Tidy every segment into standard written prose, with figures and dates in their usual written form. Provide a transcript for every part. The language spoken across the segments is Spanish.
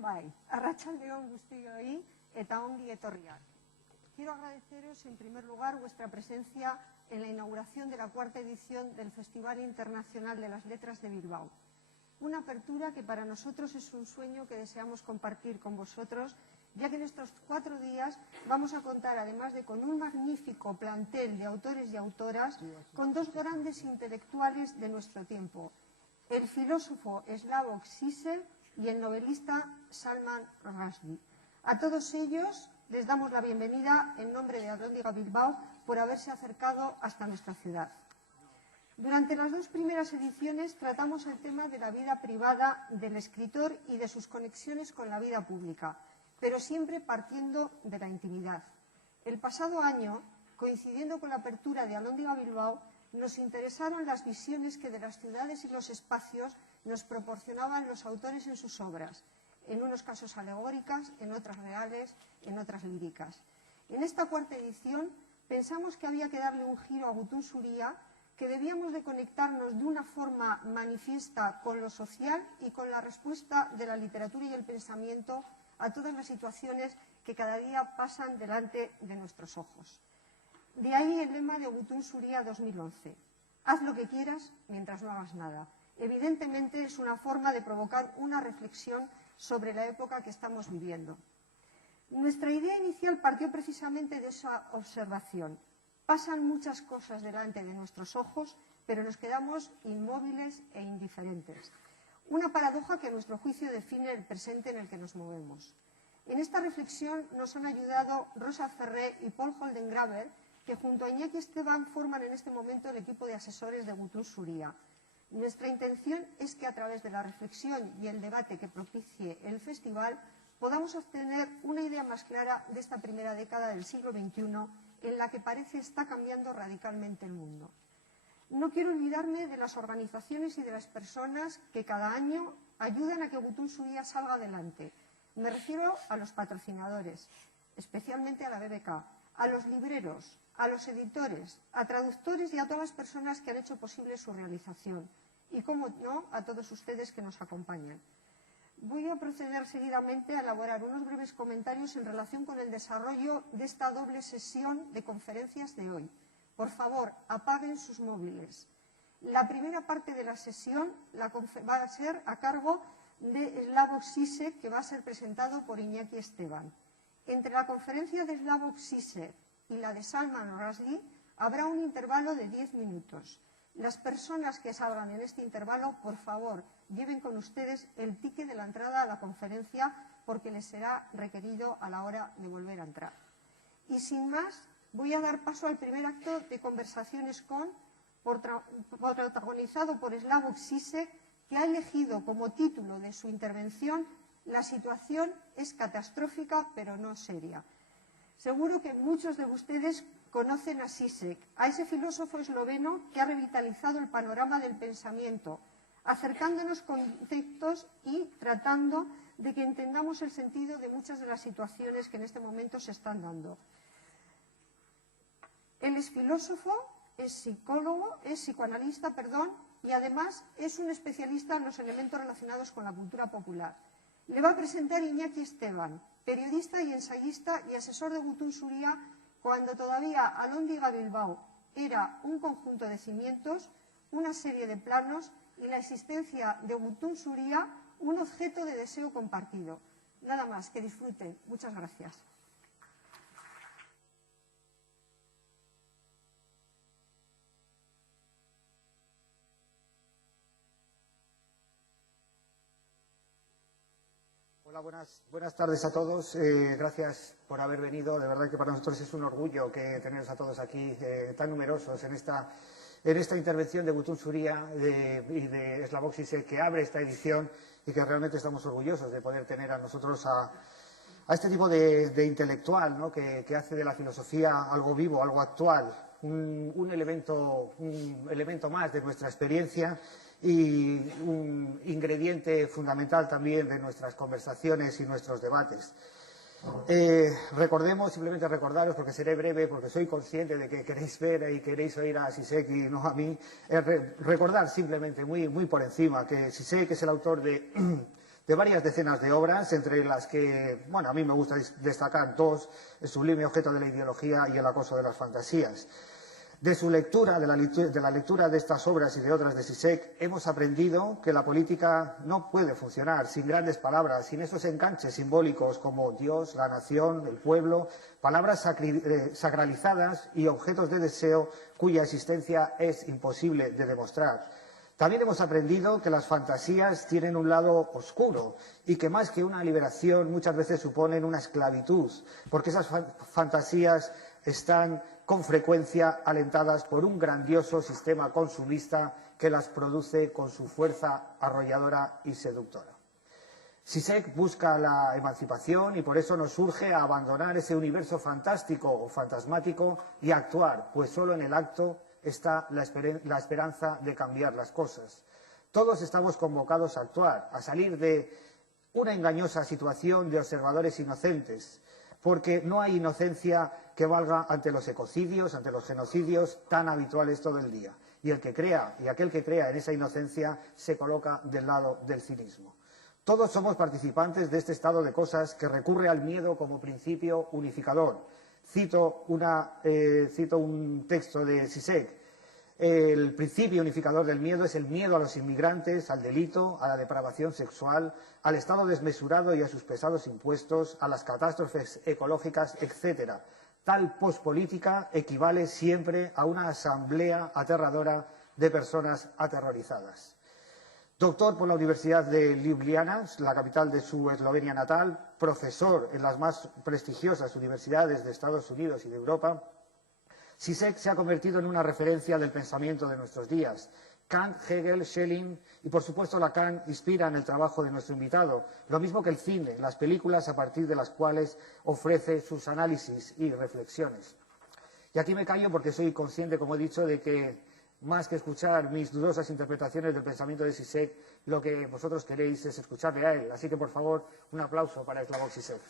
bai, arratsaldeon guztioi eta ongi etorriak. Quiero agradeceros en primer lugar vuestra presencia en la inauguración de la cuarta edición del Festival Internacional de las Letras de Bilbao. Una apertura que para nosotros es un sueño que deseamos compartir con vosotros, ya que en estos 4 días vamos a contar, además de con un magnífico plantel de autores y autoras, con 2 grandes intelectuales de nuestro tiempo, el filósofo Slavoj Žižek y el novelista Salman Rushdie. A todos ellos les damos la bienvenida en nombre de Alhóndiga Bilbao por haberse acercado hasta nuestra ciudad. Durante las 2 primeras ediciones tratamos el tema de la vida privada del escritor y de sus conexiones con la vida pública, pero siempre partiendo de la intimidad. El pasado año, coincidiendo con la apertura de Alhóndiga Bilbao, nos interesaron las visiones que de las ciudades y los espacios nos proporcionaban los autores en sus obras, en unos casos alegóricas, en otras reales, en otras líricas. En esta cuarta edición pensamos que había que darle un giro a Gutun Zuria, que debíamos de conectarnos de una forma manifiesta con lo social y con la respuesta de la literatura y el pensamiento a todas las situaciones que cada día pasan delante de nuestros ojos. De ahí el lema de Gutun Zuria 2011. Haz lo que quieras mientras no hagas nada. Evidentemente es una forma de provocar una reflexión sobre la época que estamos viviendo. Nuestra idea inicial partió precisamente de esa observación. Pasan muchas cosas delante de nuestros ojos, pero nos quedamos inmóviles e indiferentes. Una paradoja que a nuestro juicio define el presente en el que nos movemos. En esta reflexión nos han ayudado Rosa Ferré y Paul Holdengraber, que junto a Iñaki Esteban forman en este momento el equipo de asesores de Gutun Zuria. Nuestra intención es que a través de la reflexión y el debate que propicie el festival podamos obtener una idea más clara de esta primera década del siglo XXI en la que parece está cambiando radicalmente el mundo. No quiero olvidarme de las organizaciones y de las personas que cada año ayudan a que Gutun Zuria salga adelante. Me refiero a los patrocinadores, especialmente a la BBK, a los libreros, a los editores, a traductores y a todas las personas que han hecho posible su realización. Y, cómo no, a todos ustedes que nos acompañan. Voy a proceder seguidamente a elaborar unos breves comentarios en relación con el desarrollo de esta doble sesión de conferencias de hoy. Por favor, apaguen sus móviles. La primera parte de la sesión va a ser a cargo de Slavoj Žižek, que va a ser presentado por Iñaki Esteban. Entre la conferencia de Slavoj Žižek y la de Salman Rushdie habrá un intervalo de 10 minutos. Las personas que salgan en este intervalo, por favor, lleven con ustedes el ticket de la entrada a la conferencia porque les será requerido a la hora de volver a entrar. Y sin más, voy a dar paso al primer acto de conversaciones protagonizado por Slavoj Žižek, que ha elegido como título de su intervención "La situación es catastrófica pero no seria". Seguro que muchos de ustedes conocen a Žižek, a ese filósofo esloveno que ha revitalizado el panorama del pensamiento, acercándonos conceptos y tratando de que entendamos el sentido de muchas de las situaciones que en este momento se están dando. Él es filósofo, es psicólogo, es psicoanalista, y además es un especialista en los elementos relacionados con la cultura popular. Le va a presentar Iñaki Esteban, periodista y ensayista y asesor de Gutun Zuria cuando todavía Alhóndiga Bilbao era un conjunto de cimientos, una serie de planos y la existencia de Gutun Zuria un objeto de deseo compartido. Nada más, que disfruten. Muchas gracias. Hola, buenas tardes a todos. Gracias por haber venido. De verdad que para nosotros es un orgullo que teneros a todos aquí tan numerosos en esta intervención de Gutun Zuria y de Slavoj Žižek, que abre esta edición y que realmente estamos orgullosos de poder tener a nosotros a este tipo de intelectual, ¿no? que hace de la filosofía algo vivo, algo actual, un elemento más de nuestra experiencia y un ingrediente fundamental también de nuestras conversaciones y nuestros debates. Simplemente recordaros, porque seré breve, porque soy consciente de que queréis ver y queréis oír a Žižek y no a mí, recordar simplemente muy por encima que Žižek es el autor de de varias decenas de obras, entre las que, bueno, a mí me gusta destacar dos: El sublime objeto de la ideología y El acoso de las fantasías. De su lectura, de la lectura de estas obras y de otras de Zizek, hemos aprendido que la política no puede funcionar sin grandes palabras, sin esos enganches simbólicos como Dios, la nación, el pueblo, palabras sacralizadas y objetos de deseo cuya existencia es imposible de demostrar. También hemos aprendido que las fantasías tienen un lado oscuro y que más que una liberación muchas veces suponen una esclavitud, porque esas fantasías están con frecuencia alentadas por un grandioso sistema consumista que las produce con su fuerza arrolladora y seductora. Zizek busca la emancipación y por eso nos urge a abandonar ese universo fantástico o fantasmático y a actuar, pues solo en el acto está la esperanza de cambiar las cosas. Todos estamos convocados a actuar, a salir de una engañosa situación de observadores inocentes, porque no hay inocencia que valga ante los ecocidios, ante los genocidios tan habituales todo el día. Y el que crea, y aquel que crea en esa inocencia, se coloca del lado del cinismo. Todos somos participantes de este estado de cosas que recurre al miedo como principio unificador. Cito un texto de Zizek. El principio unificador del miedo es el miedo a los inmigrantes, al delito, a la depravación sexual, al Estado desmesurado y a sus pesados impuestos, a las catástrofes ecológicas, etc. Tal pospolítica equivale siempre a una asamblea aterradora de personas aterrorizadas. Doctor por la Universidad de Ljubljana, la capital de su Eslovenia natal, profesor en las más prestigiosas universidades de Estados Unidos y de Europa, Zizek se ha convertido en una referencia del pensamiento de nuestros días. Kant, Hegel, Schelling y, por supuesto, Lacan inspiran el trabajo de nuestro invitado, lo mismo que el cine, las películas a partir de las cuales ofrece sus análisis y reflexiones. Y aquí me callo porque soy consciente, como he dicho, de que más que escuchar mis dudosas interpretaciones del pensamiento de Zizek, lo que vosotros queréis es escucharle a él. Así que, por favor, un aplauso para Slavoj Zizek.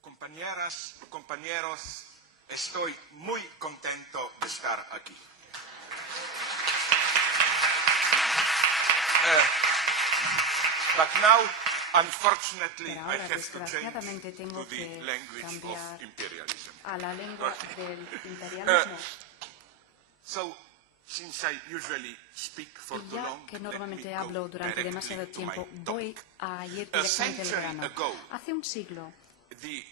Compañeras, compañeros, estoy muy contento de estar aquí. But now, unfortunately, Pero I ahora, have to desgraciadamente, change tengo to the que language of cambiar imperialism. a la lengua del imperialismo. So, since I usually speak for Y too ya long, que let normalmente me hablo go durante directly demasiado to tiempo, my voy topic. a ir A directamente al century grano. ago, Hace un siglo, the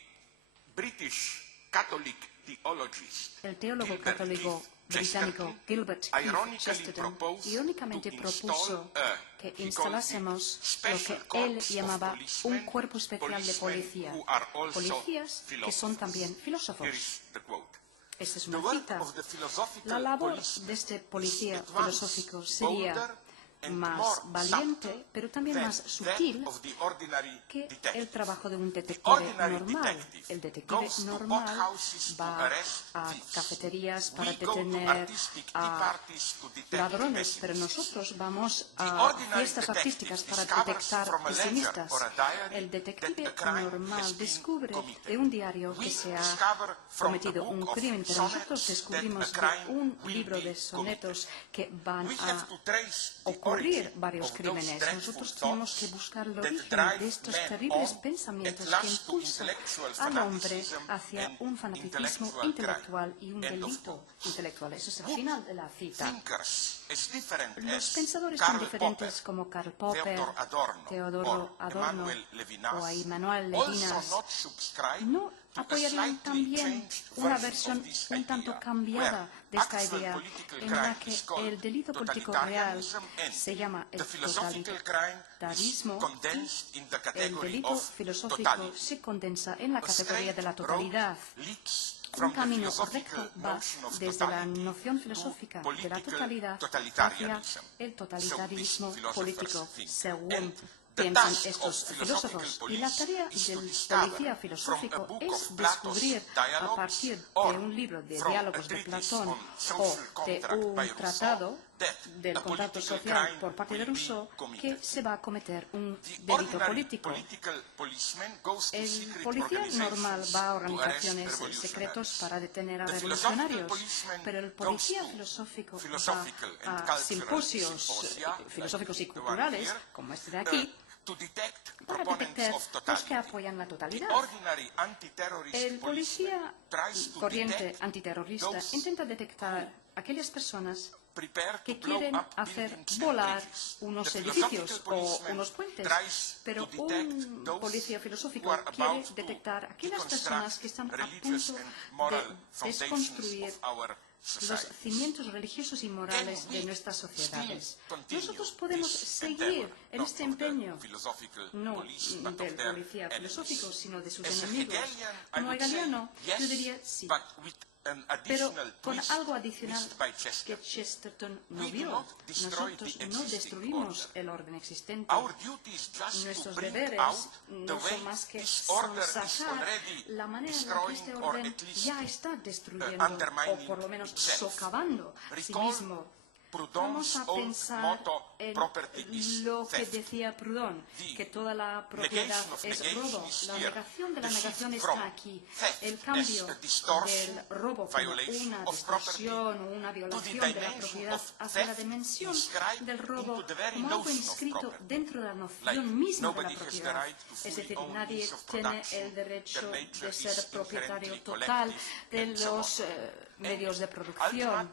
British Catholic theologist el teólogo Gilbert católico Keith británico Chesterton Gilbert Keith ironically Chesterton proposed irónicamente to propuso install que he called it instalásemos lo que special él corps of llamaba policemen, un cuerpo especial de policía, who are also policías que son también Here filósofos. is the quote. Esta es The una work cita. of the philosophical La labor policeman de este is policía at once filosófico sería bolder and más more valiente, subtle pero también than más that sutil of the ordinary que el detective. trabajo de un detective Ordinary normal. detective El detective goes to normal courthouses to va arrest a thieves. cafeterías para We go to detener artistic tea a parties to detect ladrones, pero pessimists. nosotros vamos The a ordinary fiestas detective artísticas para discovers detectar from a ledger pesimistas. or a diary El detective that a crime has normal been descubre committed. de un diario que We se ha discover from a cometido book un of crimen, pero sonnets nosotros that descubrimos a de crime un will libro be de sonetos que van We a have to trace the ocurrir origin varios of those crímenes. dreadful Nosotros tenemos que thoughts buscar el that origen drive de estos men terribles on pensamientos at que last to impulsan intellectual al hombre fanaticism hacia and un fanatismo intellectual intelectual y un crime. End of delito quote. intelectual. Eso es el Good final de la cita. thinkers as different Los as pensadores tan Karl diferentes Popper, como Karl Popper, Theodor Adorno, Teodoro or Adorno Emmanuel Levinas o a Immanuel also Levinas not subscribe no to a apoyarían slightly también changed una version versión of this un tanto idea, cambiada where de esta actual idea political en la crime que is called el delito político real totalitarianism and se llama el the philosophical crime is totalitarismo condensed in the y el category delito of filosófico totality. se condensa en la A categoría de la straight totalidad. road leads Un from the camino philosophical recto va notion of desde la totality noción to filosófica de la political totalidad hacia totalitarianism. el totalitarismo So these político, philosophers think. según And the piensan task estos of philosophical filósofos. Y la police tarea is to del discover policía from a filosófico book es of Plato's descubrir a dialogues partir de or un libro de from a diálogos de treatise Platón on o social de contract by un Rousseau tratado del contacto social por parte de Rousseau que se va a cometer un delito político. El policía normal va a organizaciones secretas para detener a revolucionarios, pero el policía filosófico va a simposios filosóficos y culturales, como este de aquí, para detectar los que apoyan la totalidad. El policía corriente antiterrorista intenta detectar aquellas personas que quieren hacer volar unos edificios o unos puentes, pero un policía filosófico quiere detectar aquellas personas que están a punto de desconstruir los cimientos religiosos y morales de nuestras sociedades. Nosotros podemos seguir en este empeño, no del policía filosófico, sino de sus enemigos. Como hegeliano, yo diría sí, pero con algo adicional que Chesterton no vio. Nosotros no destruimos el orden existente. Nuestros deberes no son más que sonsacar la manera en la que este orden ya está destruyendo o por lo menos socavando a sí mismo. Vamos a pensar en lo que decía Proudhon, que toda la propiedad es robo. La negación de la negación está aquí. El cambio del robo como una destrucción o una violación de la propiedad hacia la dimensión del robo como algo inscrito dentro de la noción misma de la propiedad. Es decir, nadie tiene el derecho de ser propietario total de los medios de producción.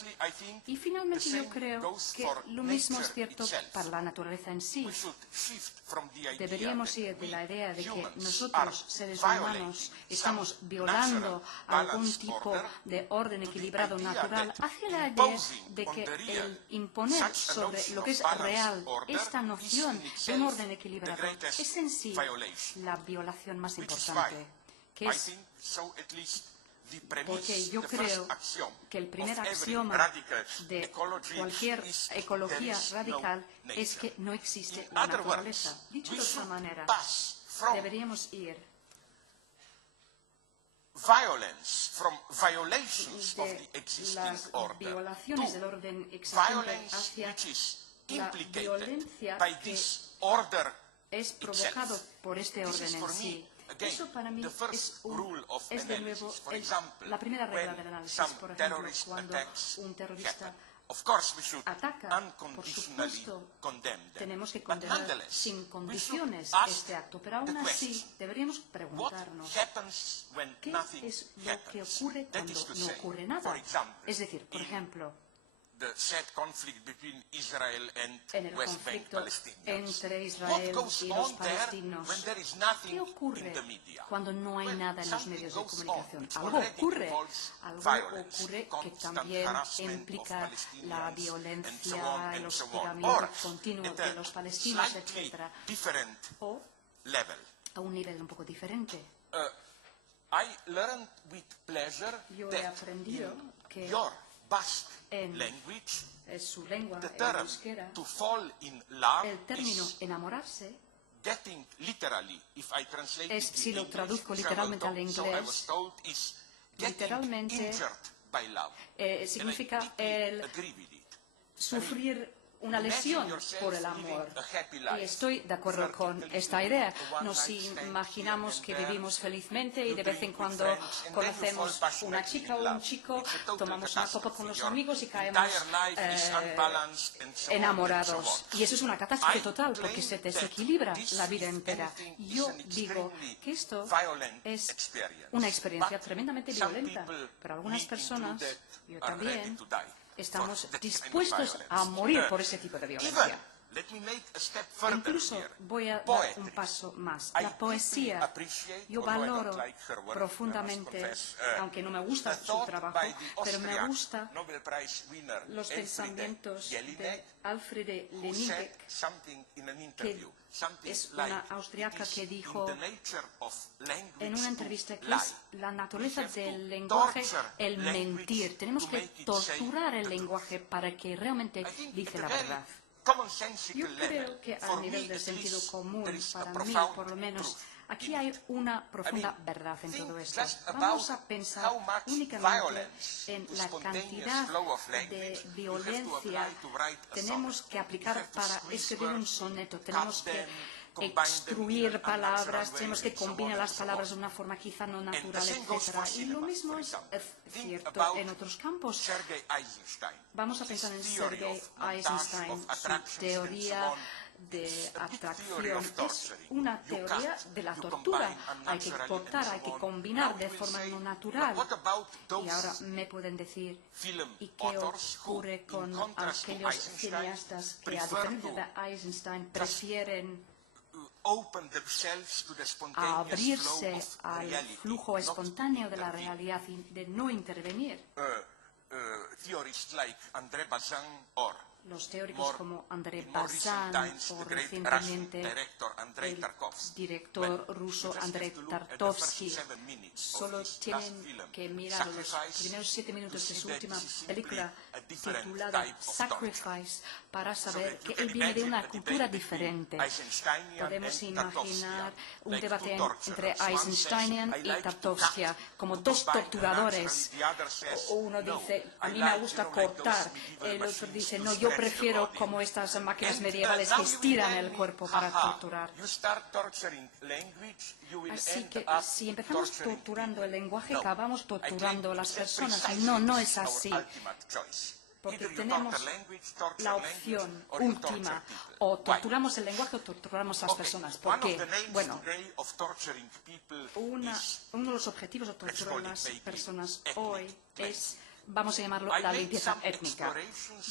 Y finalmente yo creo que lo mismo es cierto para la naturaleza en sí. Deberíamos ir de la idea de que nosotros, seres humanos, estamos violando algún tipo de orden equilibrado natural hacia la idea de que el imponer sobre lo que es real esta noción de un orden equilibrado es en sí la violación más importante, que es porque yo creo que el primer axioma de cualquier ecología radical es que no existe la naturaleza. Dicho de otra manera, deberíamos ir de las violaciones del orden existente hacia la violencia que es provocado por este orden en sí. Eso para mí es de nuevo la primera regla del análisis. Por ejemplo, cuando un terrorista ataca, por supuesto, tenemos que condenar sin condiciones este acto, pero aún así deberíamos preguntarnos qué es lo que ocurre cuando no ocurre nada. Es decir, por ejemplo, en el conflicto entre Israel y los palestinos, ¿qué ocurre cuando no hay nada en los medios de comunicación? Algo ocurre que también implica la violencia, el hostigamiento continuo de los palestinos, etc. O a un nivel un poco diferente. Yo he aprendido que en su lengua, en euskera, el término enamorarse es, si lo traduzco literalmente al inglés, literalmente significa el sufrir una lesión por el amor. Y estoy de acuerdo con esta idea. Nos imaginamos que vivimos felizmente y de vez en cuando conocemos una chica o un chico, tomamos una copa con los amigos y caemos enamorados. Y eso es una catástrofe total porque se desequilibra la vida entera. Yo digo que esto es una experiencia tremendamente violenta, pero algunas personas, yo también, estamos dispuestos a morir por ese tipo de violencia. Incluso voy a dar un paso más. La poesía, yo valoro profundamente, aunque no me gusta su trabajo, pero me gustan los pensamientos de Alfred Leningrad, que es una austriaca que dijo en una entrevista que es la naturaleza del lenguaje el mentir. Tenemos que torturar el lenguaje para que realmente dice la verdad. Yo creo que a nivel del sentido común, para mí, por lo menos, aquí hay una profunda verdad en todo esto. Vamos a pensar únicamente en la cantidad de violencia que tenemos que aplicar para escribir un soneto. Tenemos que extruir palabras, tenemos que combinar las palabras de una forma quizá no natural, etc. Y lo mismo es cierto en otros campos. Vamos a pensar en Sergei Eisenstein, su teoría de atracción. Es una teoría de la tortura. Hay que cortar, hay que combinar de forma no natural. Y ahora me pueden decir, ¿y qué ocurre con aquellos cineastas que, a diferencia de Eisenstein, prefieren a abrirse al flujo espontáneo de la realidad y de no intervenir? Los teóricos como André Bazin o recientemente el director ruso Andrei Tarkovsky solo tienen que mirar los primeros 7 minutos de su última película titulada Sacrifice para saber que él viene de una cultura diferente. Podemos imaginar un debate entre Eisenstein y Tarkovsky como dos torturadores. Uno dice, a mí me gusta cortar, el otro dice, no, yo prefiero como estas máquinas medievales que estiran el cuerpo para torturar. Así que si empezamos torturando el lenguaje, acabamos torturando a las personas. No, no es así. Porque tenemos la opción última, o torturamos el lenguaje o torturamos a las personas. ¿Por qué? Bueno, uno de los objetivos de torturar a las personas hoy es, vamos a llamarlo, la limpieza étnica.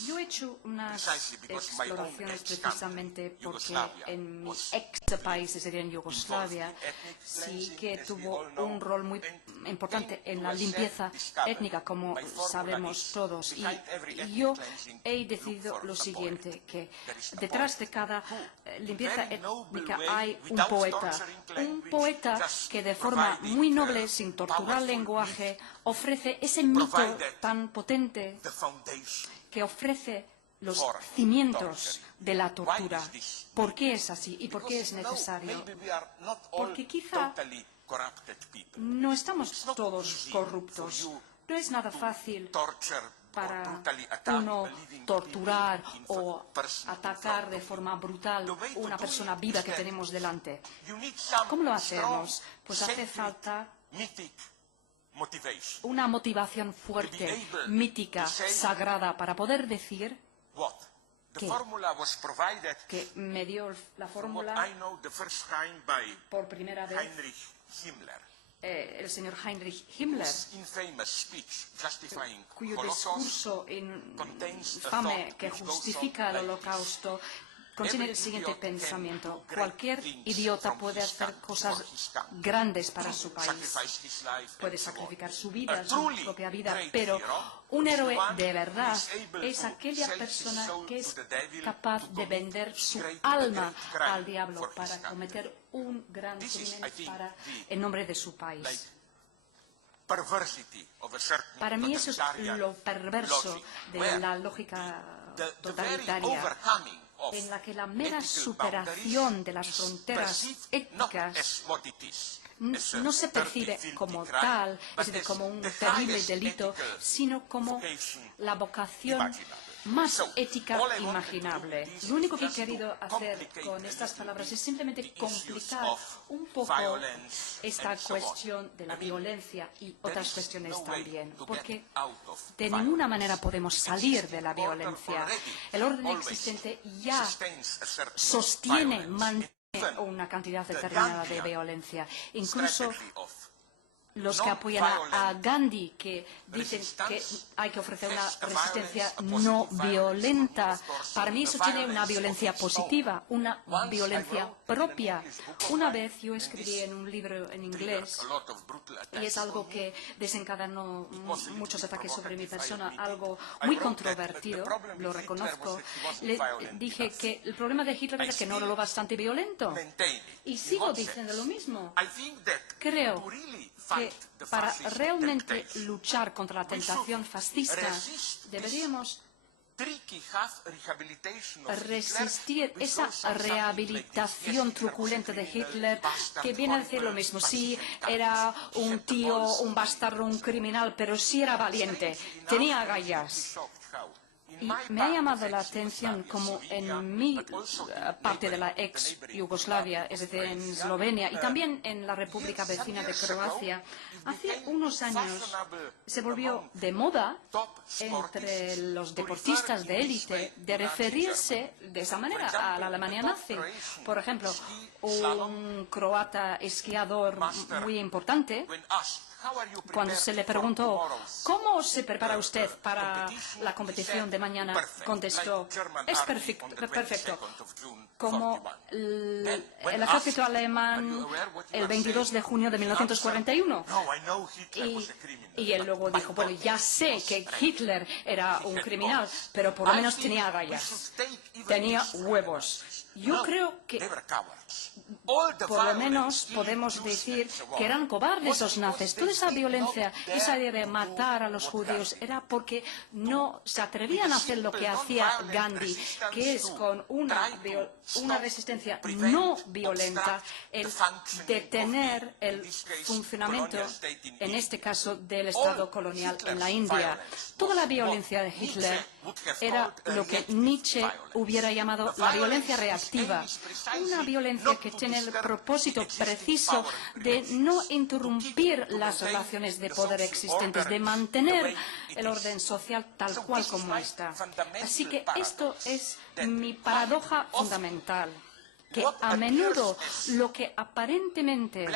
Yo he hecho unas exploraciones precisamente porque en mi ex país, es decir, en Yugoslavia, sí que tuvo un rol muy importante en la limpieza étnica, como sabemos todos. Y yo he decidido lo siguiente, que detrás de cada limpieza étnica hay un poeta que de forma muy noble, sin torturar el lenguaje, ofrece ese mito tan potente que ofrece los cimientos de la tortura. ¿Por qué es así y por qué es necesario? Porque quizá no estamos todos corruptos. No es nada fácil para uno torturar o atacar de forma brutal a una persona viva que tenemos delante. ¿Cómo lo hacemos? Pues hace falta una motivación fuerte, mítica, sagrada, para poder decir que me dio la fórmula por primera vez el señor Heinrich Himmler, cuyo discurso infame que justifica el Holocausto contiene el siguiente pensamiento: cualquier idiota puede hacer cosas grandes para su país, puede sacrificar su vida, su propia vida, pero un héroe de verdad es aquella persona que es capaz de vender su alma al diablo para cometer un gran crimen en nombre de su país. Para mí eso es lo perverso de la lógica totalitaria, en la que la mera superación de las fronteras étnicas no se percibe como tal, es decir, como un terrible delito, sino como la vocación más ética imaginable. Lo único que he querido hacer con estas palabras es simplemente complicar un poco esta cuestión de la violencia y otras cuestiones también, porque de ninguna manera podemos salir de la violencia. El orden existente ya sostiene, mantiene una cantidad determinada de violencia. Incluso los que apoyan a Gandhi, que dicen que hay que ofrecer una resistencia no violenta, para mí eso tiene una violencia positiva, una violencia propia. Una vez yo escribí en un libro en inglés, y es algo que desencadenó muchos ataques sobre mi persona, algo muy controvertido, lo reconozco. Le dije que el problema de Hitler era que no era lo bastante violento. Y sigo diciendo lo mismo. Creo que para realmente luchar contra la tentación fascista deberíamos resistir esa rehabilitación truculenta de Hitler, que viene a decir lo mismo. Sí, era un tío, un bastardo, un criminal, pero sí era valiente, tenía agallas. Y me ha llamado la atención como en mi parte de la ex Yugoslavia, es decir, en Eslovenia y también en la República vecina de Croacia, hace unos años se volvió de moda entre los deportistas de élite de referirse de esa manera a la Alemania nazi. Por ejemplo, un croata esquiador muy importante, cuando se le preguntó ¿cómo se prepara usted para la competición de mañana?, contestó: es perfecto, como el ejército alemán el 22 de junio de 1941. Y él luego dijo: bueno, ya sé que Hitler era un criminal, pero por lo menos tenía agallas, tenía huevos. Yo creo que por lo menos podemos decir que eran cobardes los nazis. Toda esa violencia, esa idea de matar a los judíos, era porque no se atrevían a hacer lo que hacía Gandhi, que es con una resistencia no violenta, el detener el funcionamiento, en este caso, del Estado colonial en la India. Toda la violencia de Hitler era lo que Nietzsche hubiera llamado la violencia reactiva, una violencia que tiene el propósito preciso de no interrumpir las relaciones de poder existentes, de mantener el orden social tal cual como está. Así que esto es mi paradoja fundamental, que a menudo lo que aparentemente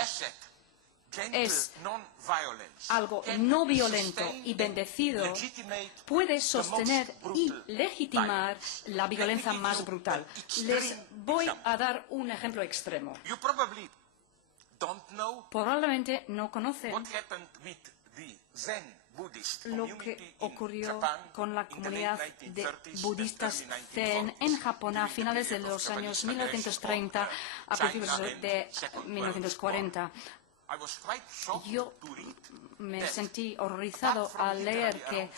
es algo no violento y bendecido puede sostener y legitimar la violencia más brutal. Les voy a dar un ejemplo extremo. Probablemente no conocen lo que ocurrió con la comunidad de budistas Zen en Japón a finales de los años 1930 a principios de 1940. Yo me sentí horrorizado al leer que,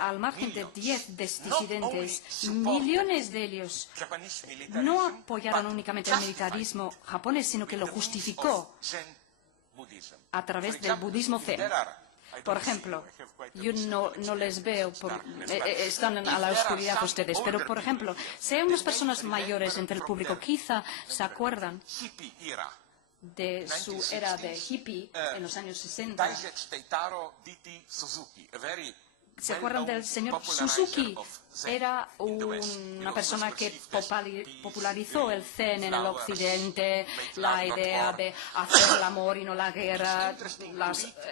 al margen de 10 disidentes, millones de ellos no apoyaron únicamente el militarismo japonés, sino que lo justificó a través del budismo Zen. Por ejemplo, yo no les veo, están a la oscuridad ustedes, pero por ejemplo, si hay unas personas mayores entre el público, quizá se acuerdan de su era de hippie en los años 60. ¿Se acuerdan del señor Suzuki? Era una persona que popularizó el Zen en el occidente, la idea de hacer el amor y no la guerra,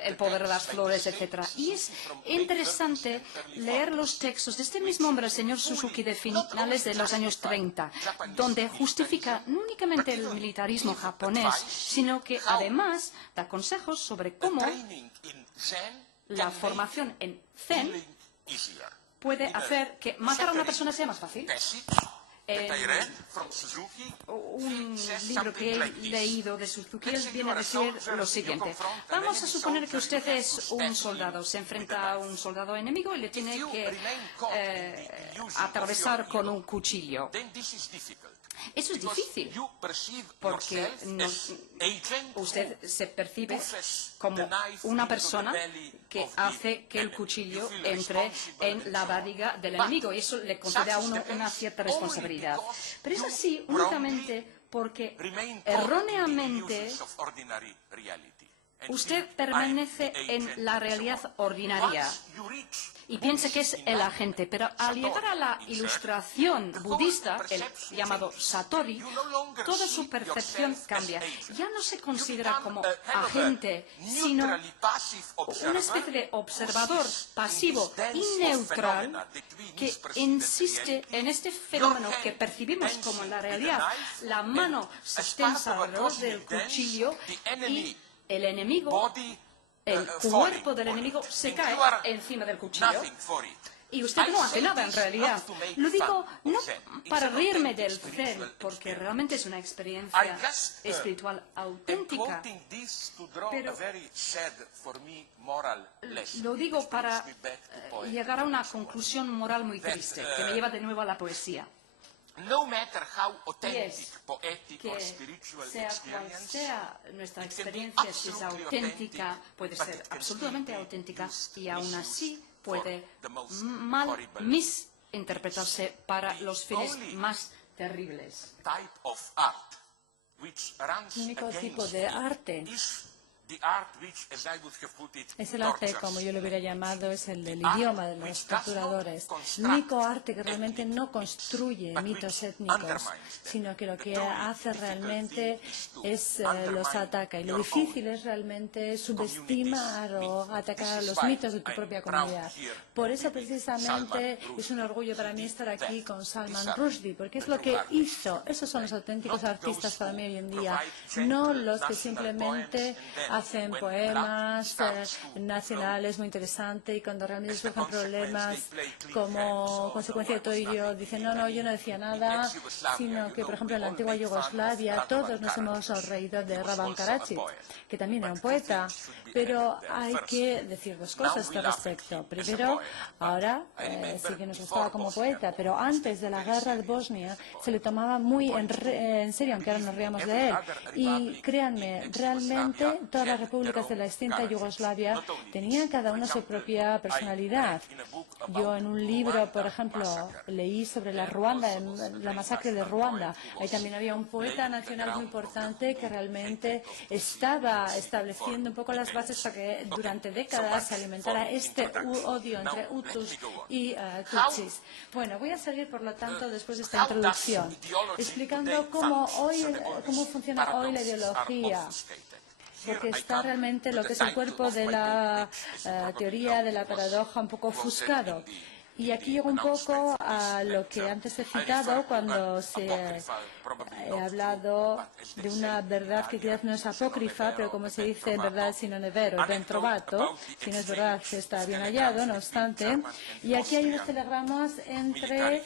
el poder de las flores, etc. Y es interesante leer los textos de este mismo hombre, el señor Suzuki, de finales de los años 30, donde justifica no únicamente el militarismo japonés, sino que además da consejos sobre cómo la formación en Zen puede hacer que matar a una persona sea más fácil. Un libro que he leído de Suzuki viene a decir lo siguiente: vamos a suponer que usted es un soldado, se enfrenta a un soldado enemigo y le tiene que atravesar con un cuchillo. Eso es difícil, porque usted se percibe como una persona que hace que el cuchillo entre en la barriga del enemigo, y eso le concede a uno una cierta responsabilidad. Pero es así únicamente porque erróneamente usted permanece en la realidad ordinaria y piensa que es el agente, pero al llegar a la ilustración budista, el llamado Satori, toda su percepción cambia. Ya no se considera como agente, sino una especie de observador pasivo y neutral que insiste en este fenómeno que percibimos como la realidad. La mano se tensa alrededor del cuchillo y el enemigo, el cuerpo del enemigo, se cae encima del cuchillo Y usted no hace nada en realidad. Lo digo no para reírme del Zen, porque realmente es una experiencia espiritual auténtica. Pero lo digo para llegar a una conclusión moral muy triste, que me lleva de nuevo a la poesía. No matter how authentic, Que poetic or spiritual sea cual experience, sea nuestra experiencia, si es auténtica, puede ser absolutamente auténtica y aún así puede mal misinterpretarse para los fines más terribles. type of art which runs El único tipo against de arte is the art which, as I would have put it, es el arte, tortures. como yo lo hubiera llamado, es el del idioma de los torturadores. El único arte que realmente no construye mitos étnicos, sino que lo que hace realmente es los ataca. Y lo difícil es realmente subestimar o atacar a los mitos de tu propia comunidad. Por eso precisamente es un orgullo para mí estar aquí con Salman Rushdie, porque es lo que hizo. Esos son los auténticos artistas para mí hoy en día, no los que simplemente hacen poemas nacionales muy interesantes y cuando realmente surgen problemas como consecuencia de todo ello dicen no, yo no decía nada, sino que por ejemplo en la antigua Yugoslavia todos nos hemos reído de Ravan Karadzic, que también era un poeta, pero hay que decir dos cosas al respecto. Primero, ahora sí que nos gustaba como poeta, pero antes de la guerra de Bosnia se le tomaba muy en serio, aunque ahora nos riamos de él. Y créanme, realmente todas las repúblicas de la extinta Yugoslavia tenían cada una su propia personalidad. Yo en un libro, por ejemplo, leí sobre la masacre de Ruanda. Ahí también había un poeta nacional muy importante que realmente estaba estableciendo un poco las bases para que durante décadas se alimentara este odio entre Hutus y Tutsis. Bueno, voy a seguir, por lo tanto, después de esta introducción, explicando cómo funciona hoy la ideología, porque está realmente lo que es el cuerpo de la teoría de la paradoja un poco ofuscado. Y aquí llego un poco a lo que antes he citado cuando he hablado de una verdad que quizás no es apócrifa, pero como se dice, verdad sino nevero, ben trovato, si no es verdad está bien hallado, no obstante. Y aquí hay unos telegramas entre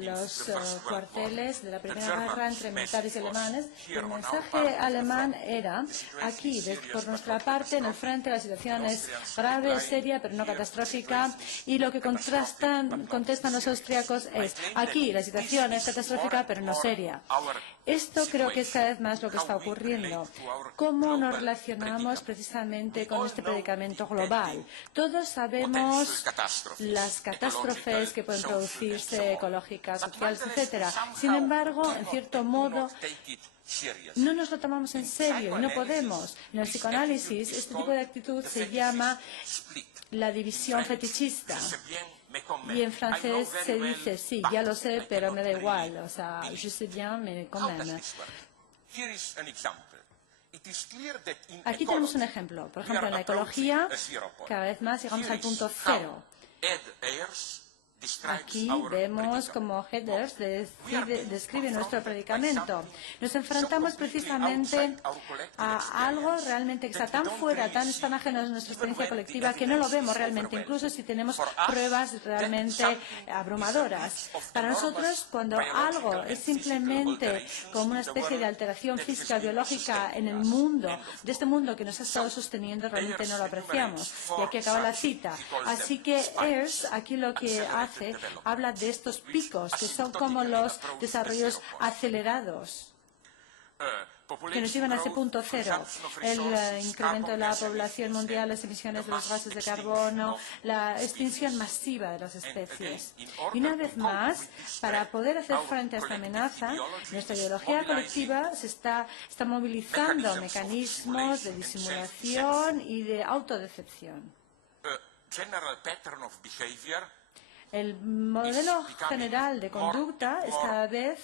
los cuarteles de la Primera Guerra entre militares y alemanes. El mensaje alemán era, aquí, por nuestra parte, en el frente la situación es grave, seria, pero no catastrófica, y lo que contestan los austriacos es, aquí la situación es catastrófica, pero no seria. Esto creo que es cada vez más lo que está ocurriendo. ¿Cómo nos relacionamos precisamente con este predicamento global? Todos sabemos las catástrofes que pueden producirse, ecológicas, sociales, etcétera. Sin embargo, en cierto modo, no nos lo tomamos en serio y no podemos. En el psicoanálisis, este tipo de actitud se llama la división fetichista. Y en francés se dice, sí, ya lo sé, pero me da igual. O sea, je sais bien, mais quand même. Aquí tenemos un ejemplo. Por ejemplo, en la ecología, cada vez más llegamos al punto cero. Aquí vemos como Headers describe nuestro predicamento. Nos enfrentamos precisamente a algo realmente que está tan fuera, tan ajeno a nuestra experiencia colectiva, que no lo vemos realmente, incluso si tenemos pruebas realmente abrumadoras. Para nosotros, cuando algo es simplemente como una especie de alteración física, biológica en el mundo, de este mundo que nos ha estado sosteniendo, realmente no lo apreciamos. Y aquí acaba la cita. Así que Ayers aquí lo que habla de estos picos, que son como los desarrollos acelerados que nos llevan a ese punto cero. El incremento de la población mundial, las emisiones de los gases de carbono, la extinción masiva de las especies. Y una vez más, para poder hacer frente a esta amenaza, nuestra ideología colectiva se está movilizando mecanismos de disimulación y de autodecepción. El modelo general de conducta es cada vez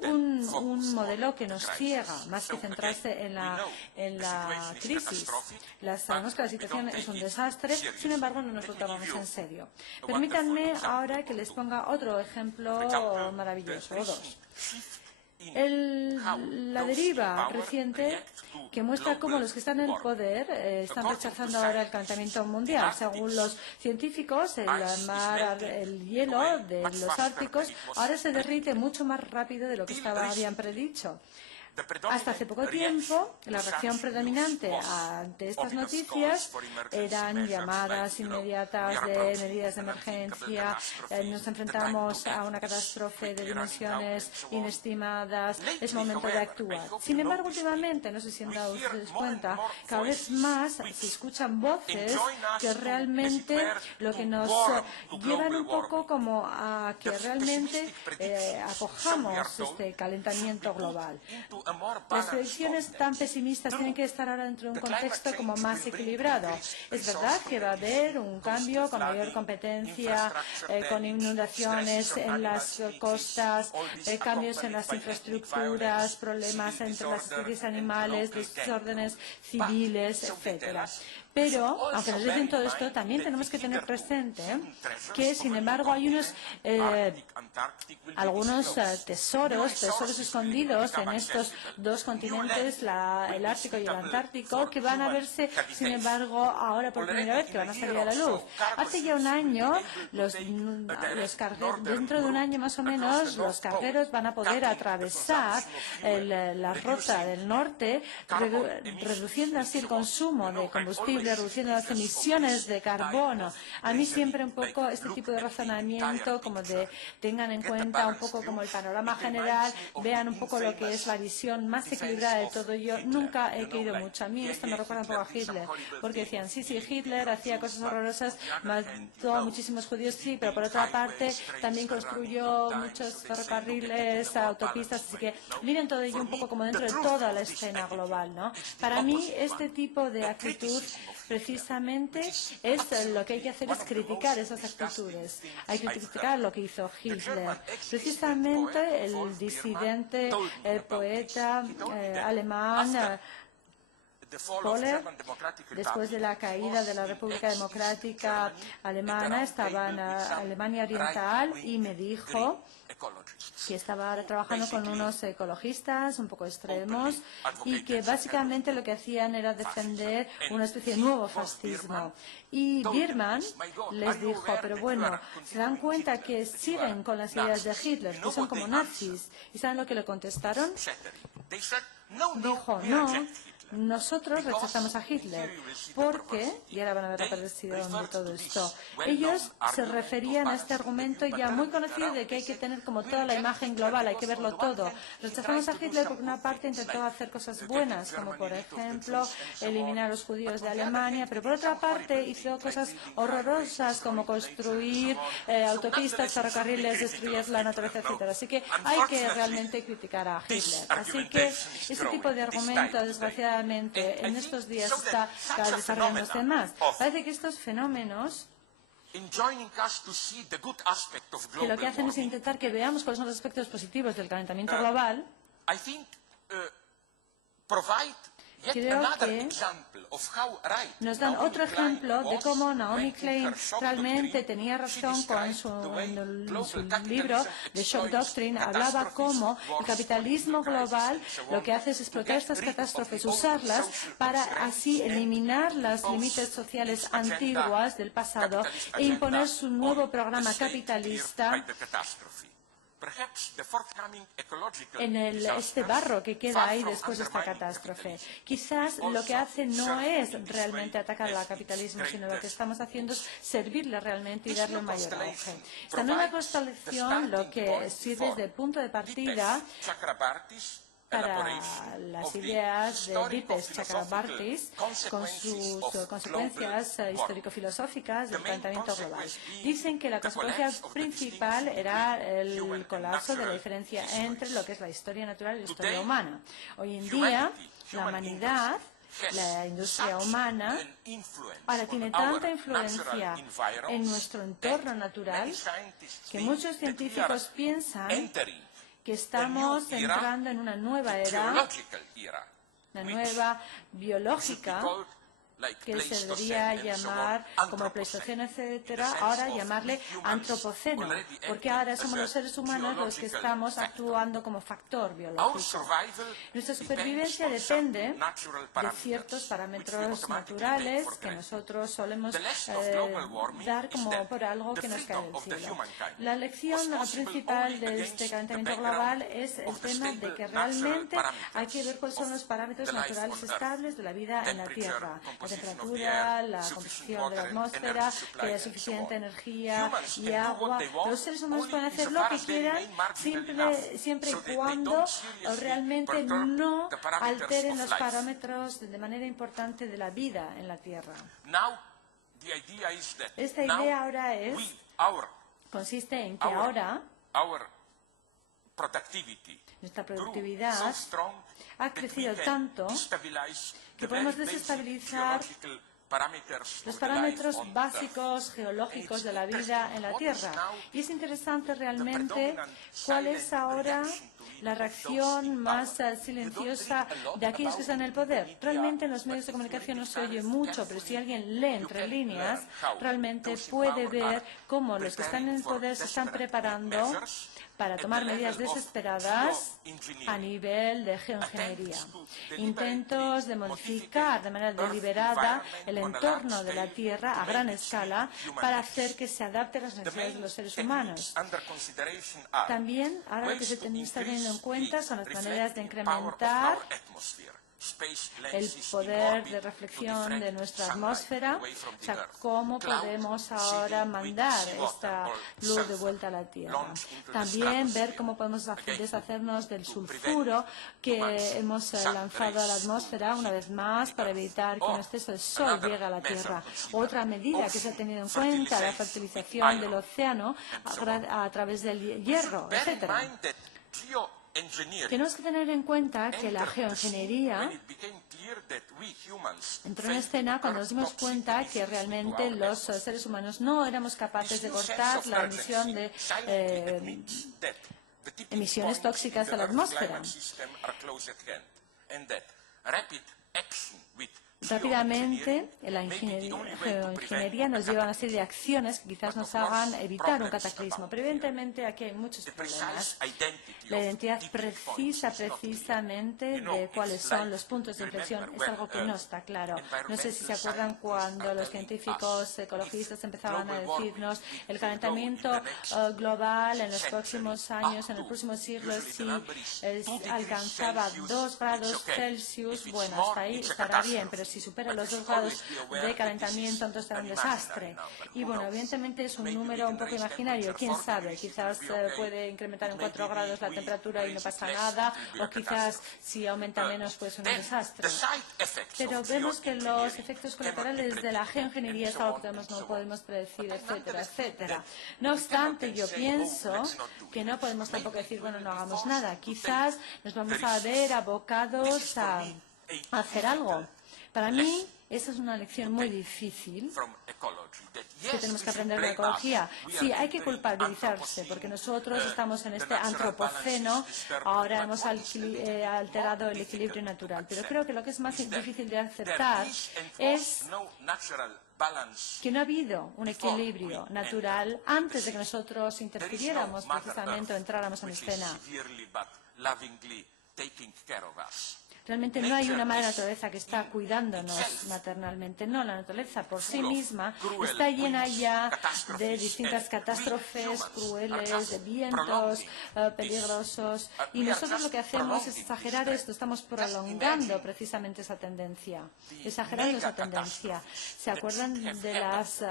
un modelo que nos ciega, más que centrarse en la crisis. Sabemos que la situación es un desastre, sin embargo no nos lo tomamos en serio. Permítanme ahora que les ponga otro ejemplo maravilloso, o dos. la deriva reciente que muestra cómo los que están en el poder están rechazando ahora el calentamiento mundial. Según los científicos, el hielo de los árticos ahora se derrite mucho más rápido de lo que habían predicho. Hasta hace poco tiempo, la reacción predominante ante estas noticias eran llamadas inmediatas de medidas de emergencia. Nos enfrentamos a una catástrofe de dimensiones inestimadas. Es momento de actuar. Sin embargo, últimamente, no sé si han dado ustedes cuenta, cada vez más se escuchan voces que realmente lo que nos llevan un poco como a que realmente acojamos este calentamiento global. Las predicciones tan pesimistas tienen que estar ahora dentro de un contexto como más equilibrado. Es verdad que va a haber un cambio con mayor competencia, con inundaciones en las costas, cambios en las infraestructuras, problemas entre las especies animales, desórdenes civiles, etcétera. Pero, aunque nos dicen todo esto, también tenemos que tener presente que, sin embargo, hay algunos tesoros escondidos en estos dos continentes, el Ártico y el Antártico, que van a verse, sin embargo, ahora por primera vez, que van a salir a la luz. Hace ya un año, dentro de un año más o menos, los cargueros van a poder atravesar la ruta del norte, reduciendo así el consumo de combustible, reduciendo las emisiones de carbono. A mí siempre un poco este tipo de razonamiento, como de tengan en cuenta un poco como el panorama general, vean un poco lo que es la visión más equilibrada de todo. Yo nunca he querido mucho. A mí esto me recuerda un poco a Hitler, porque decían, sí, Hitler hacía cosas horrorosas, mató a muchísimos judíos, sí, pero por otra parte también construyó muchos ferrocarriles, autopistas, así que miren todo ello un poco como dentro de toda la escena global, ¿no? Para mí este tipo de actitud precisamente es lo que hay que hacer, es criticar esas actitudes. Hay que criticar lo que hizo Hitler. Precisamente el disidente, el poeta alemán Kohler, después de la caída de la República Democrática Alemana, estaba en Alemania Oriental y me dijo que estaba trabajando con unos ecologistas un poco extremos y que básicamente lo que hacían era defender una especie de nuevo fascismo. Y Biermann les dijo, pero bueno, ¿se dan cuenta que siguen con las ideas de Hitler, que son como nazis? ¿Y saben lo que le contestaron? Dijo, no. Nosotros rechazamos a Hitler porque, y ahora van a ver la perversión de todo esto, ellos se referían a este argumento ya muy conocido de que hay que tener como toda la imagen global, hay que verlo todo. Rechazamos a Hitler porque una parte intentó hacer cosas buenas, como por ejemplo eliminar a los judíos de Alemania, pero por otra parte hizo cosas horrorosas como construir autopistas, ferrocarriles, destruir la naturaleza, etc. Así que hay que realmente criticar a Hitler. Así que ese tipo de argumentos, desgraciadamente, en estos días está cada vez desarrollándose más. Parece que estos fenómenos que lo que hacen es intentar que veamos cuáles son los aspectos positivos del calentamiento global. Creo que nos dan otro ejemplo de cómo Naomi Klein realmente tenía razón con su libro The Shock Doctrine. Hablaba cómo el capitalismo global lo que hace es explotar estas catástrofes, usarlas para así eliminar las límites sociales antiguas del pasado e imponer su nuevo programa capitalista en este barro que queda ahí después de esta catástrofe. Quizás lo que hace no es realmente atacar al capitalismo, sino lo que estamos haciendo es servirle realmente y darle un mayor auge. Esta nueva constelación lo que sirve de punto de partida para las ideas de Dipesh Chakrabartis con sus consecuencias histórico-filosóficas del calentamiento global. Dicen que la consecuencia principal era el colapso de la diferencia entre lo que es la historia natural y la historia humana. Hoy en día, la humanidad, la industria humana, ahora tiene tanta influencia en nuestro entorno natural que muchos científicos piensan que estamos entrando en una nueva era, una nueva biológica, que se debería llamar, como el Pleistoceno, etcétera, ahora llamarle antropoceno, porque ahora somos los seres humanos los que estamos actuando como factor biológico. Nuestra supervivencia depende de ciertos parámetros naturales que nosotros solemos dar como por algo que nos cae del cielo. La lección principal de este calentamiento global es el tema de que realmente hay que ver cuáles son los parámetros naturales estables de la vida en la Tierra. La temperatura, la composición de la atmósfera, que haya suficiente energía y agua. Los seres humanos pueden hacer lo que quieran siempre y cuando realmente no alteren los parámetros de manera importante de la vida en la Tierra. Esta idea ahora consiste en que ahora nuestra productividad ha crecido tanto que podemos desestabilizar los parámetros básicos geológicos de la vida en la Tierra. Y es interesante realmente cuál es ahora la reacción más silenciosa de aquellos que están en el poder. Realmente en los medios de comunicación no se oye mucho, pero si alguien lee entre líneas, realmente puede ver cómo los que están en el poder se están preparando para tomar medidas desesperadas a nivel de geoingeniería. Intentos de modificar de manera deliberada el entorno de la Tierra a gran escala para hacer que se adapte a las necesidades de los seres humanos. También, ahora lo que se está teniendo en cuenta son las maneras de incrementar el poder de reflexión de nuestra atmósfera, o sea, cómo podemos ahora mandar esta luz de vuelta a la Tierra. También ver cómo podemos deshacernos del sulfuro que hemos lanzado a la atmósfera una vez más para evitar que un exceso de sol llegue a la Tierra. Otra medida que se ha tenido en cuenta, la fertilización del océano a través del hierro, etcétera. Tenemos que tener en cuenta que la geoingeniería entró en escena cuando nos dimos cuenta que realmente los seres humanos no éramos capaces de cortar la emisión de emisiones tóxicas a la atmósfera. Rápidamente, la geoingeniería nos lleva a una serie de acciones que quizás nos hagan evitar un cataclismo. Pero evidentemente aquí hay muchos problemas. La identidad precisa precisamente de cuáles son los puntos de inflexión es algo que no está claro. No sé si se acuerdan cuando los científicos ecologistas empezaban a decirnos el calentamiento global en los próximos años, en el próximo siglo, si alcanzaba 2 grados Celsius, bueno, hasta ahí estará bien, pero si supera los 2 grados de calentamiento, entonces será un desastre. Y bueno, evidentemente es un número un poco imaginario, quién sabe, quizás puede incrementar en 4 grados la temperatura y no pasa nada, o quizás si aumenta menos pues un desastre. Pero vemos que los efectos colaterales de la geoingeniería es algo que no podemos predecir, etcétera, etcétera. No obstante, yo pienso que no podemos tampoco decir, bueno, no hagamos nada. Quizás nos vamos a ver abocados a hacer algo. Para mí, esa es una lección muy difícil que tenemos que aprender de la ecología. Sí, hay que culpabilizarse, porque nosotros estamos en este antropoceno, ahora hemos alterado el equilibrio natural. Pero creo que lo que es más difícil de aceptar es que no ha habido un equilibrio natural antes de que nosotros interfiriéramos precisamente o entráramos en escena. Realmente no hay una madre naturaleza que está cuidándonos maternalmente. No, la naturaleza por sí misma está llena ya de distintas catástrofes crueles, de vientos peligrosos. Y nosotros lo que hacemos es exagerar esto. Estamos prolongando precisamente esa tendencia, exagerando esa tendencia. ¿Se acuerdan de las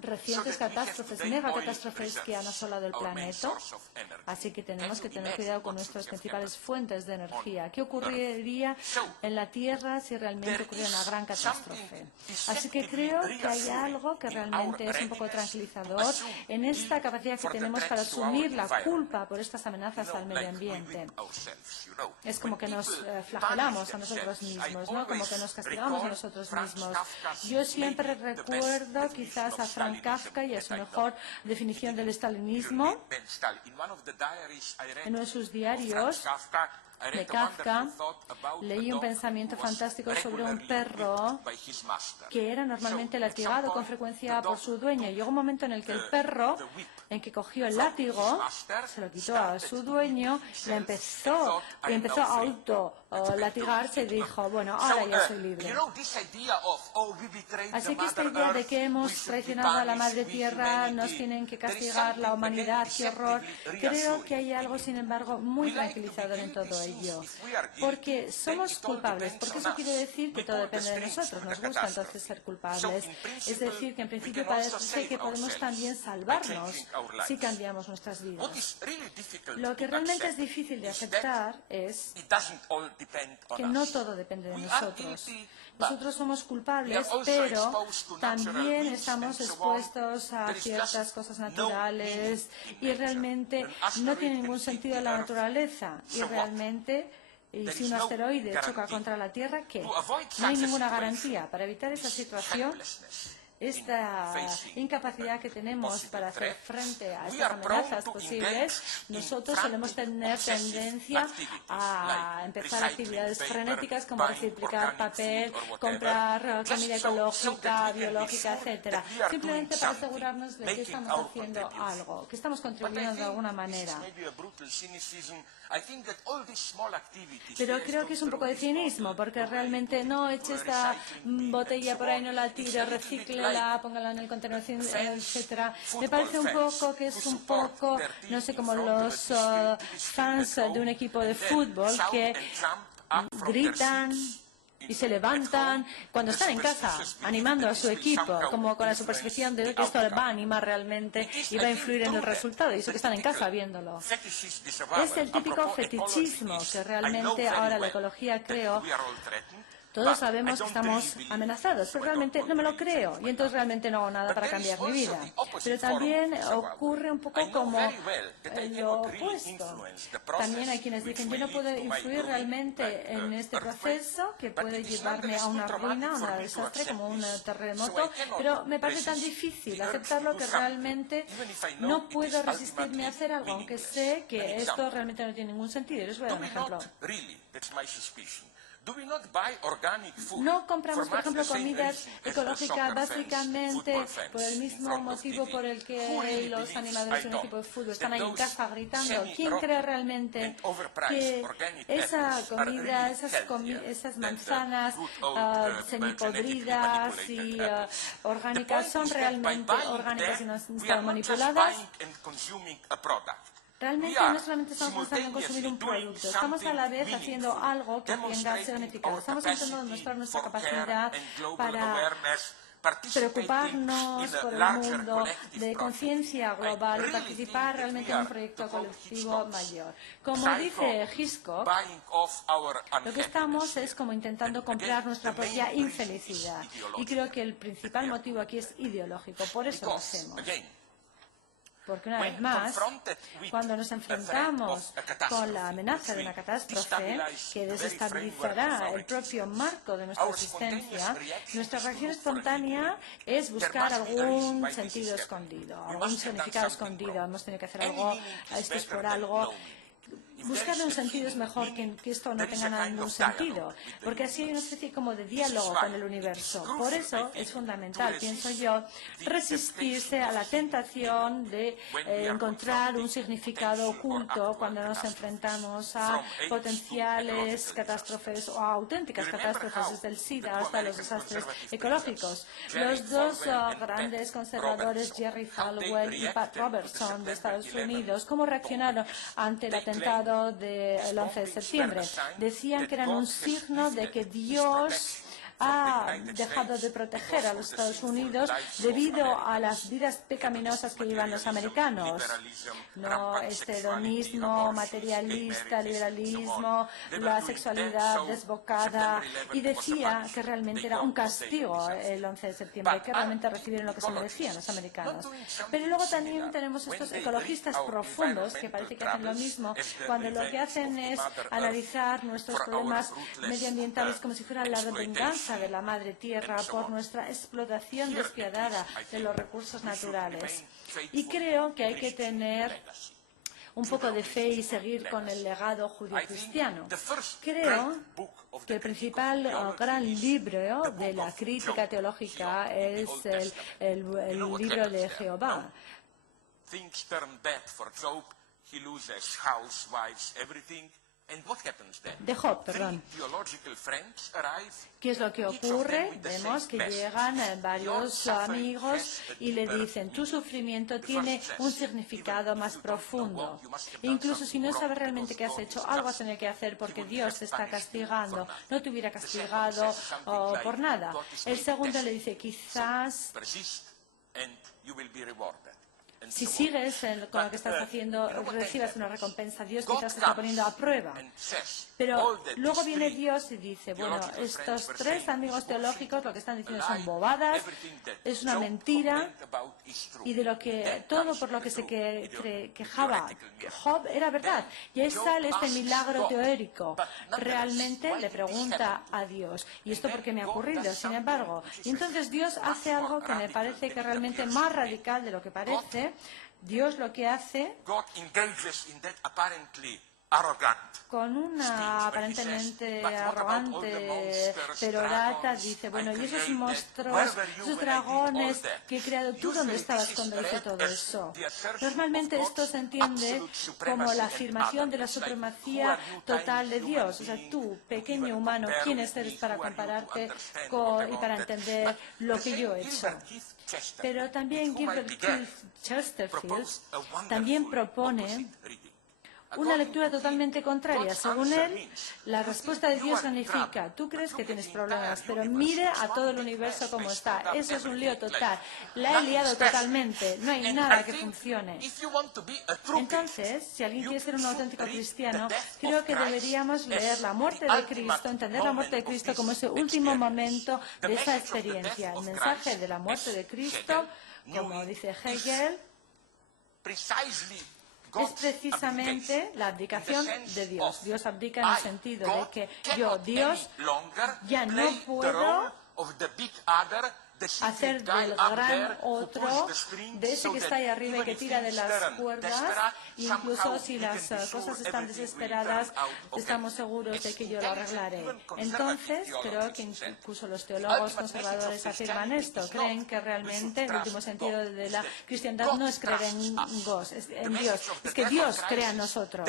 recientes catástrofes, megacatástrofes que han asolado el planeta? Así que tenemos que tener cuidado con nuestras principales fuentes de energía. ¿Qué ocurriría en la Tierra si realmente ocurriera una gran catástrofe? Así que creo que hay algo que realmente es un poco tranquilizador en esta capacidad que tenemos para asumir la culpa por estas amenazas al medio ambiente. Es como que nos flagelamos a nosotros mismos, ¿no? Como que nos castigamos a nosotros mismos. Yo siempre recuerdo quizás a Franz Kafka y a su mejor definición del estalinismo. En uno de sus diarios, de Kafka, leí un pensamiento fantástico sobre un perro que era normalmente latigado con frecuencia por su dueño. Llegó un momento en el que el perro, en que cogió el látigo, se lo quitó a su dueño, y empezó a autolatigarse y dijo, bueno, ahora ya soy libre. Así que esta idea de que hemos traicionado a la Madre Tierra, nos tienen que castigar la humanidad, qué horror, creo que hay algo, sin embargo, muy tranquilizador en todo ello. Porque somos culpables, porque eso quiere decir que todo depende de nosotros. Nos gusta entonces ser culpables. Es decir, que en principio parece que podemos también salvarnos si cambiamos nuestras vidas. Lo que realmente es difícil de aceptar es que no todo depende de nosotros. Nosotros somos culpables, pero también estamos expuestos a ciertas cosas naturales y realmente no tiene ningún sentido la naturaleza. Y realmente, y si un asteroide choca contra la Tierra, ¿qué? No hay ninguna garantía. Para evitar esa situación, esta incapacidad que tenemos para hacer frente a estas amenazas posibles, nosotros solemos tener tendencia a empezar actividades frenéticas como reciclar papel, comprar comida ecológica, biológica, etcétera, simplemente para asegurarnos de que estamos haciendo algo, que estamos contribuyendo de alguna manera. Pero creo que es un poco de cinismo, porque realmente no eche esta botella por ahí, no la tire, recíclela, póngala en el contenedor, etcétera. Me parece un poco que es un poco, no sé, como los fans de un equipo de fútbol que gritan y se levantan cuando están en casa animando a su equipo, como con la superstición de que esto va a animar realmente y va a influir en el resultado, y eso que están en casa viéndolo. Es el típico fetichismo que realmente ahora la ecología, creo, todos sabemos que estamos amenazados, pero realmente no me lo creo y entonces realmente no hago nada para cambiar mi vida. Pero también ocurre un poco como lo opuesto. También hay quienes dicen, yo no puedo influir realmente en este proceso que puede llevarme a una ruina, a un desastre como un terremoto, pero me parece tan difícil aceptarlo que realmente no puedo resistirme a hacer algo, aunque sé que esto realmente no tiene ningún sentido. Les voy a dar un ejemplo. No compramos, por ejemplo, comidas ecológicas básicamente por el mismo motivo por el que los animadores de un equipo de fútbol están ahí en casa gritando. ¿Quién cree realmente que esa comida, esas manzanas semipodridas y orgánicas son realmente orgánicas y no están manipuladas? Realmente no solamente estamos pensando en consumir un producto, estamos a la vez haciendo algo que tenga significado. Estamos intentando demostrar nuestra capacidad para preocuparnos por el mundo, de conciencia global, y participar realmente en un proyecto colectivo mayor. Como dice Hitchcock, lo que estamos es como intentando comprar nuestra propia infelicidad. Y creo que el principal motivo aquí es ideológico, por eso lo hacemos. Porque una vez más, cuando nos enfrentamos con la amenaza de una catástrofe que desestabilizará el propio marco de nuestra existencia, nuestra reacción espontánea es buscar algún sentido escondido, algún significado escondido. Hemos tenido que hacer algo, esto es por algo. Buscarle un sentido es mejor que esto no tenga ningún sentido, porque así hay una especie como de diálogo con el universo. Por eso es fundamental, pienso yo, resistirse a la tentación de encontrar un significado oculto cuando nos enfrentamos a potenciales catástrofes o a auténticas catástrofes, desde el SIDA hasta los desastres ecológicos. Los dos grandes conservadores, Jerry Falwell y Pat Robertson de Estados Unidos, ¿cómo reaccionaron ante el atentado del 11 de septiembre? Decían que eran un signo de que Dios ha dejado de proteger a los Estados Unidos debido a las vidas pecaminosas que llevan los americanos. No, este hedonismo, materialista, liberalismo, la sexualidad desbocada. Y decía que realmente era un castigo el 11 de septiembre, que realmente recibieron lo que se merecían los americanos. Pero luego también tenemos estos ecologistas profundos que parece que hacen lo mismo cuando lo que hacen es analizar nuestros problemas medioambientales como si fuera la venganza de la madre tierra por nuestra explotación despiadada de los recursos naturales. Y creo que hay que tener un poco de fe y seguir con el legado judío-cristiano. Creo que el principal gran libro de la crítica teológica es el libro de Jehová. De Job, perdón. ¿Qué es lo que ocurre? Vemos que llegan varios amigos y le dicen, tu sufrimiento tiene un significado más profundo. Incluso si no sabes realmente qué has hecho, algo has tenido que hacer porque Dios te está castigando. No te hubiera castigado por nada. El segundo le dice, quizás si sigues con lo que estás haciendo, recibas una recompensa. Dios quizás te está poniendo a prueba. Pero luego viene Dios y dice, bueno, estos tres amigos teológicos lo que están diciendo son bobadas, es una mentira, y de lo que todo por lo que se quejaba Job era verdad. Y ahí sale este milagro teórico. Realmente le pregunta a Dios, ¿y esto por qué me ha ocurrido? Sin embargo, y entonces Dios hace algo que me parece que realmente más radical de lo que parece. Dios lo que hace con una aparentemente arrogante perorata, dice, bueno, y esos monstruos, esos dragones que he creado tú, ¿dónde estabas cuando hice todo eso? Normalmente esto se entiende como la afirmación de la supremacía total de Dios. O sea, tú, pequeño humano, ¿quién eres para compararte y para entender lo que yo he hecho? Pero también Gilbert Chesterfield también propone una lectura totalmente contraria. Según él, la respuesta de Dios significa, tú crees que tienes problemas, pero mire a todo el universo como está. Eso es un lío total. La he liado totalmente. No hay nada que funcione. Entonces, si alguien quiere ser un auténtico cristiano, creo que deberíamos leer la muerte de Cristo, entender la muerte de Cristo como ese último momento de esa experiencia. El mensaje de la muerte de Cristo, como dice Hegel, es precisamente la abdicación de Dios. Dios abdica en el sentido de que yo, Dios, ya no puedo hacer del gran otro, de ese que está ahí arriba y que tira de las cuerdas, incluso si las cosas están desesperadas, estamos seguros de que yo lo arreglaré. Entonces, creo que incluso los teólogos conservadores afirman esto, creen que realmente el último sentido de la cristiandad no es creer en Dios, es que Dios crea en nosotros.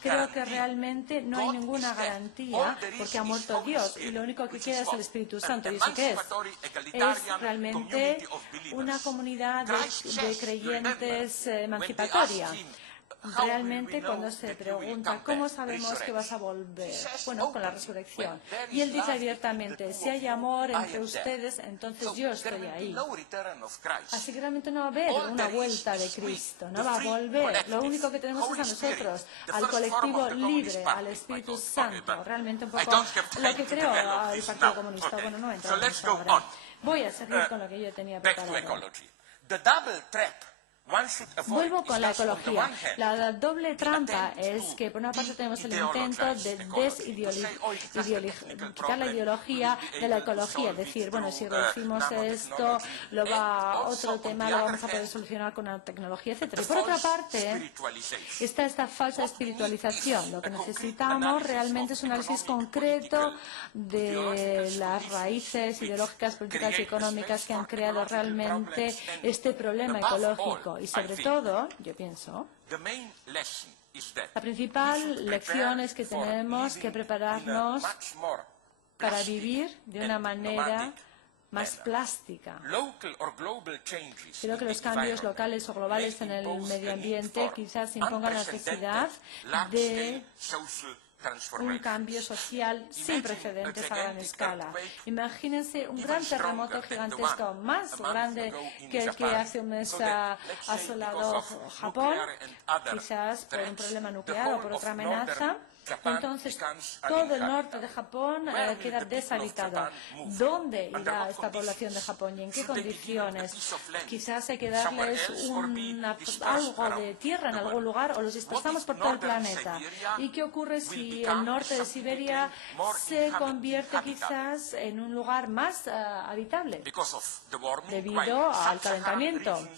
Creo que realmente no hay ninguna garantía porque ha muerto Dios y lo único que queda es el Espíritu Santo. ¿Y eso qué es? Es realmente una comunidad de creyentes emancipatoria. Realmente cuando se pregunta ¿cómo sabemos que vas a volver? Bueno, con la resurrección. Y él dice abiertamente, si hay amor entre ustedes, entonces yo estoy ahí. Así que realmente no va a haber una vuelta de Cristo, no va a volver. Lo único que tenemos es a nosotros, al colectivo libre, al Espíritu Santo. Realmente un poco lo que creo el Partido Comunista. Bueno, no entra en eso ahora. Voy a seguir con lo que yo tenía preparado. Vuelvo con la ecología. La doble trampa es que, por una parte, tenemos el intento de quitar la ideología de la ecología. Es decir, bueno, si reducimos esto, otro tema lo vamos a poder solucionar con la tecnología, etc. Y por otra parte, está esta falsa espiritualización. Lo que necesitamos realmente es un análisis concreto de las raíces ideológicas, políticas y económicas que han creado realmente este problema ecológico. Y sobre todo, yo pienso, la principal lección es que tenemos que prepararnos para vivir de una manera más plástica. Creo que los cambios locales o globales en el medio ambiente quizás impongan la necesidad de un cambio social sin precedentes a gran escala. Imagínense un gran terremoto gigantesco, más grande que el que hace un mes ha asolado Japón, quizás por un problema nuclear o por otra amenaza. Entonces, todo el norte de Japón queda deshabitado. ¿Dónde irá esta población de Japón y en qué condiciones? Quizás hay que darles algo de tierra en algún lugar o los dispersamos por todo el planeta. ¿Y qué ocurre si el norte de Siberia se convierte quizás en un lugar más habitable debido al calentamiento?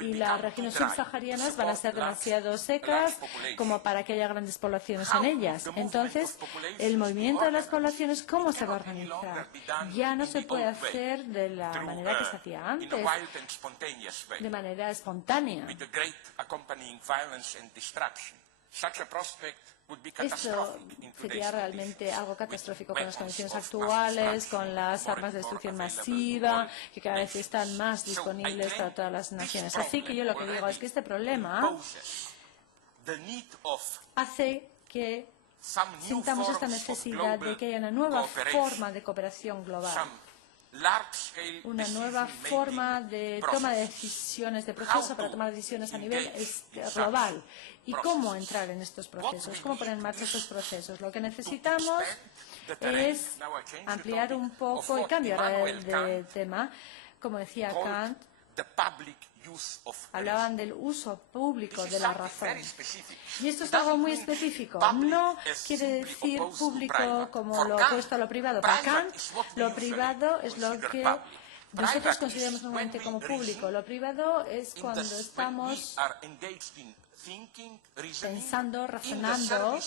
y las regiones subsaharianas van a ser demasiado secas como para que haya grandes poblaciones en ellas. Entonces, el movimiento de las poblaciones, ¿cómo se va a organizar? Ya no se puede hacer de la manera que se hacía antes, de manera espontánea. Esto sería realmente algo catastrófico con las condiciones actuales, con las armas de destrucción masiva, que cada vez están más disponibles para todas las naciones. Así que yo lo que digo es que este problema hace que sintamos esta necesidad de que haya una nueva forma de cooperación global, una nueva forma de toma de decisiones, de proceso para tomar decisiones a nivel global. ¿Y cómo entrar en estos procesos? ¿Cómo poner en marcha estos procesos? Lo que necesitamos es ampliar un poco y cambiar de tema. Como decía Kant, hablaban del uso público de la razón. Y esto es algo muy específico. No quiere decir público como lo opuesto a lo privado. Para Kant, lo privado es lo que nosotros consideramos normalmente como público. Lo privado es cuando estamos pensando, razonando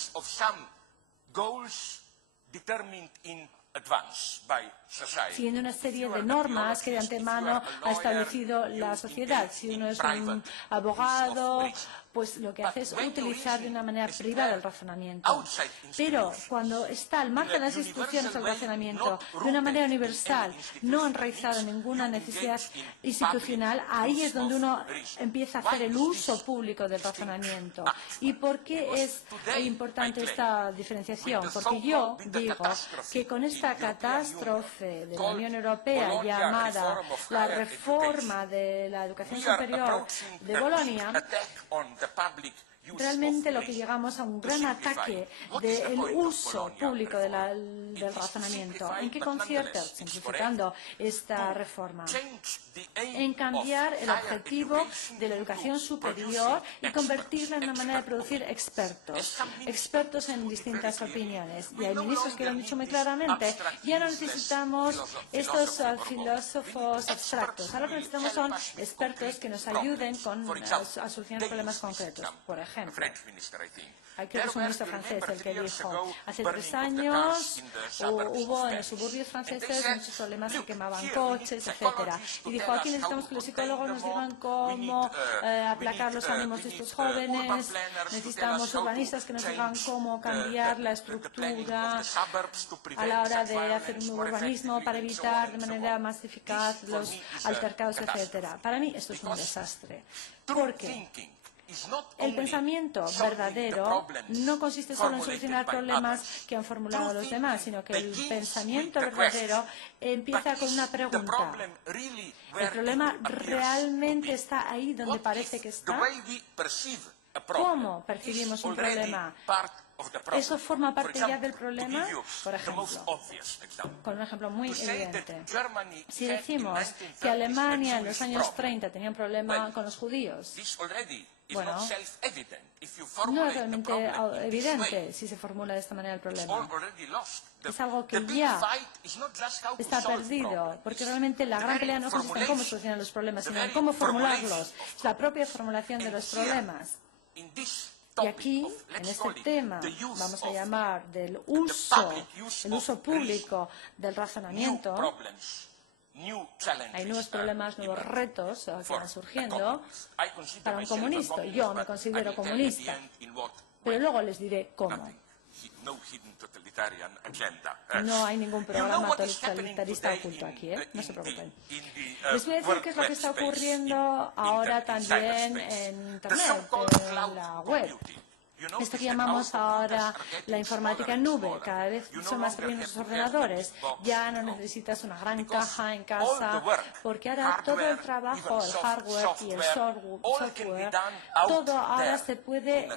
siguiendo una serie de normas que de antemano ha establecido la sociedad. Si uno es un abogado, pues lo que hace es utilizar de una manera privada el razonamiento. Pero cuando está al margen de las instituciones el razonamiento, de una manera universal, no enraizado en ninguna necesidad institucional, ahí es donde uno empieza a hacer el uso público del razonamiento. ¿Y por qué es importante esta diferenciación? Porque yo digo que con esta catástrofe de la Unión Europea llamada la reforma de la educación superior de Bolonia, realmente lo que llegamos a un gran ataque del uso público del razonamiento. ¿En qué consiste? Simplificando esta reforma. En cambiar el objetivo de la educación superior y convertirla en una manera de producir expertos en distintas opiniones. Y hay ministros que lo han dicho muy claramente, ya no necesitamos estos filósofos abstractos. Ahora lo que necesitamos son expertos que nos ayuden a solucionar problemas concretos. Por ejemplo, creo que es un ministro francés el que dijo, hace 3 años hubo en los suburbios franceses muchos problemas, se quemaban coches, etcétera. Y dijo, aquí necesitamos que los psicólogos nos digan cómo aplacar los ánimos de estos jóvenes, necesitamos urbanistas que nos digan cómo cambiar la estructura a la hora de hacer un nuevo urbanismo para evitar de manera más eficaz los altercados, etcétera. Para mí esto es un desastre. ¿Por qué? El pensamiento verdadero no consiste solo en solucionar problemas que han formulado los demás, sino que el pensamiento verdadero empieza con una pregunta. ¿El problema realmente está ahí donde parece que está? ¿Cómo percibimos un problema? ¿Eso forma parte ya del problema? Por ejemplo, con un ejemplo muy evidente. Si decimos que Alemania en los años 30 tenía un problema con los judíos, bueno, no es realmente evidente si se formula de esta manera el problema. Es algo que ya está perdido, porque realmente la gran pelea no consiste en cómo solucionar los problemas, sino en cómo formularlos. Es la propia formulación de los problemas. Y aquí, en este tema, vamos a llamar del uso público del razonamiento, hay nuevos problemas, nuevos retos que van surgiendo para un comunista. Yo me considero comunista, pero luego les diré cómo. No hay ningún programa totalitarista oculto aquí, no se preocupen. Les voy a decir qué es lo que está ocurriendo ahora también en Internet, en la web. Esto que llamamos ahora la informática en nube. Cada vez son más pequeños los ordenadores. Ya no necesitas una gran caja en casa, porque ahora todo el trabajo, el hardware y el software, todo ahora se puede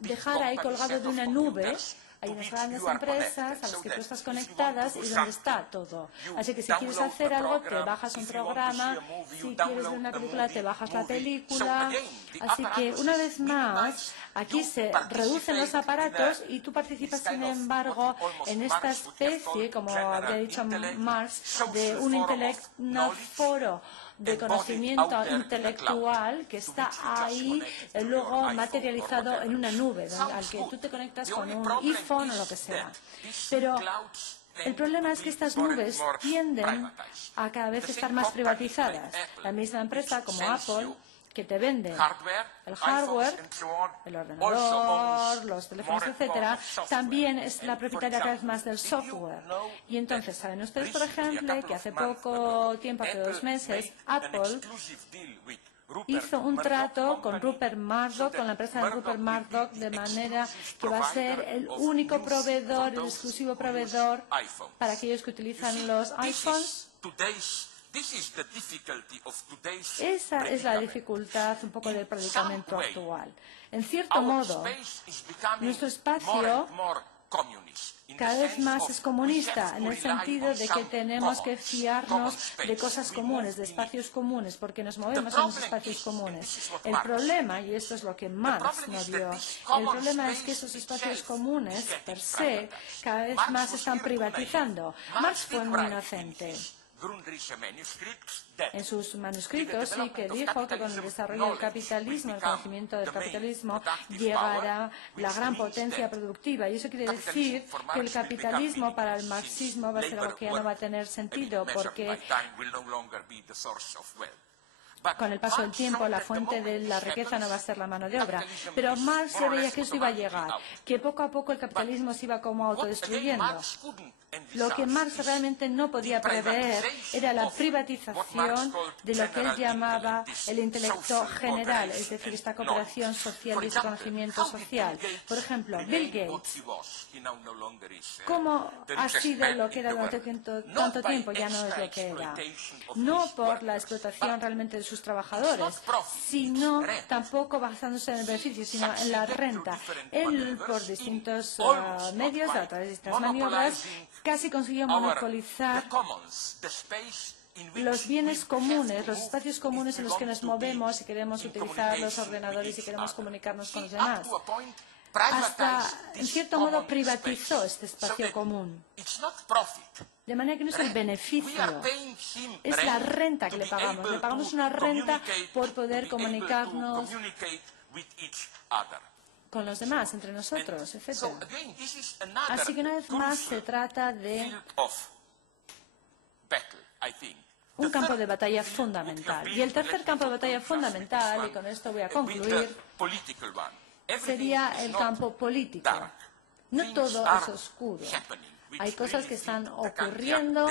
dejar ahí colgado de una nube. Hay unas grandes empresas a las que tú estás conectadas y donde está todo. Así que si quieres hacer algo, te bajas un programa. Si quieres ver una película, te bajas la película. Así que, una vez más, aquí se reducen los aparatos y tú participas, sin embargo, en esta especie, como habría dicho Marx, de un intelecto foro de conocimiento intelectual que está ahí luego materializado en una nube al que tú te conectas con un iPhone o lo que sea. Pero el problema es que estas nubes tienden a cada vez estar más privatizadas. La misma empresa como Apple, que te vende el hardware, el ordenador, los teléfonos, etcétera, también es la propietaria cada vez más del software. Y entonces, ¿saben ustedes, por ejemplo, que hace poco tiempo, hace 2 meses, Apple hizo un trato con Rupert Murdoch, con la empresa de Rupert Murdoch, de manera que va a ser el único proveedor, el exclusivo proveedor para aquellos que utilizan los iPhones? Esa es la dificultad un poco del predicamento actual. En cierto modo, nuestro espacio cada vez más es comunista, en el sentido de que tenemos que fiarnos de cosas comunes, de espacios comunes, porque nos movemos en los espacios comunes. El problema, y esto es lo que Marx no vio, el problema es que esos espacios comunes, per se, cada vez más se están privatizando. Marx fue muy inocente. En sus manuscritos sí que dijo que con el desarrollo del capitalismo, el conocimiento del capitalismo, llegará la gran potencia productiva. Y eso quiere decir que el capitalismo para el marxismo va a ser algo que ya no va a tener sentido, porque con el paso del tiempo la fuente de la riqueza no va a ser la mano de obra. Pero Marx ya veía que esto iba a llegar, que poco a poco el capitalismo se iba como autodestruyendo. Lo que Marx realmente no podía prever era la privatización de lo que él llamaba el intelecto general, es decir, esta cooperación social y ese conocimiento social. Por ejemplo, Bill Gates, ¿cómo ha sido lo que era durante tanto tiempo? Ya no es lo que era. No por la explotación realmente de sus trabajadores, sino tampoco basándose en el beneficio, sino en la renta. Él, por distintos medios, a través de estas maniobras, casi consiguió monopolizar los bienes comunes, los espacios comunes en los que nos movemos y queremos utilizar los ordenadores y queremos comunicarnos con los demás. Hasta, en cierto modo, privatizó este espacio común. De manera que no es el beneficio, es la renta que le pagamos. Le pagamos una renta por poder comunicarnos con los demás, entre nosotros, etc. Así que una vez más se trata de un campo de batalla fundamental. Y el tercer campo de batalla fundamental, y con esto voy a concluir, sería el campo político. No todo es oscuro. Hay cosas que están ocurriendo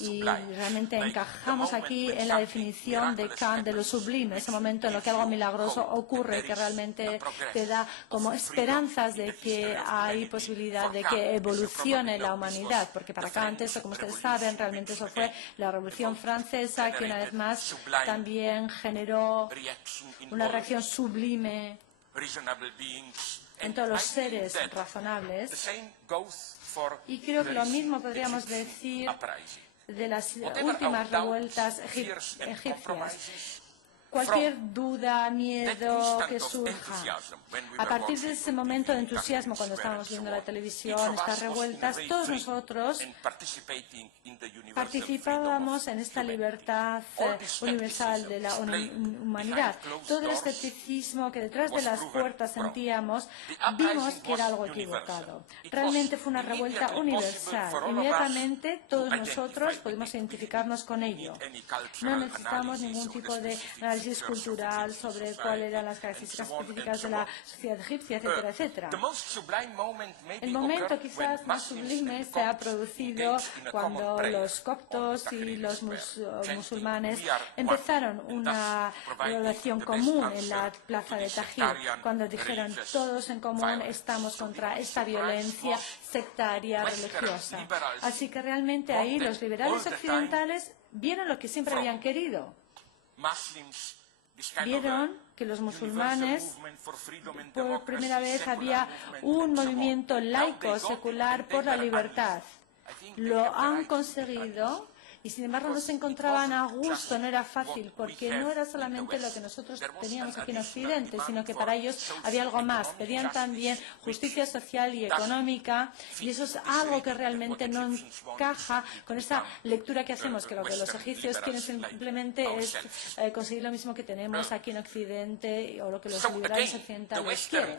y realmente encajamos aquí en la definición de Kant de lo sublime, ese momento en lo que algo milagroso ocurre, que realmente te da como esperanzas de que hay posibilidad de que evolucione la humanidad, porque para Kant eso, como ustedes saben, realmente eso fue la Revolución Francesa, que una vez más también generó una reacción sublime en todos los seres razonables. Y creo que lo mismo podríamos decir de las últimas revueltas egipcias. Cualquier duda, miedo que surja, a partir de ese momento de entusiasmo cuando estábamos viendo la televisión, estas revueltas, todos nosotros participábamos en esta libertad universal de la humanidad. Todo el escepticismo que detrás de las puertas sentíamos, vimos que era algo equivocado. Realmente fue una revuelta universal. Inmediatamente todos nosotros pudimos identificarnos con ello. No necesitamos ningún tipo de análisis cultural sobre cuáles eran las características específicas de la sociedad egipcia, etcétera, etcétera. El momento quizás más sublime se ha producido cuando los coptos y los musulmanes empezaron una oración común en la plaza de Tahrir, cuando dijeron todos en común estamos contra esta violencia sectaria religiosa. Así que realmente ahí los liberales occidentales vieron lo que siempre habían querido. Vieron que los musulmanes, por primera vez, había un movimiento laico, secular, por la libertad. Lo han conseguido Y sin embargo no se encontraban a gusto, no era fácil, porque no era solamente lo que nosotros teníamos aquí en Occidente, sino que para ellos había algo más. Pedían también justicia social y económica, y eso es algo que realmente no encaja con esa lectura que hacemos, que lo que los egipcios quieren simplemente es conseguir lo mismo que tenemos aquí en Occidente, o lo que los liberales occidentales quieren.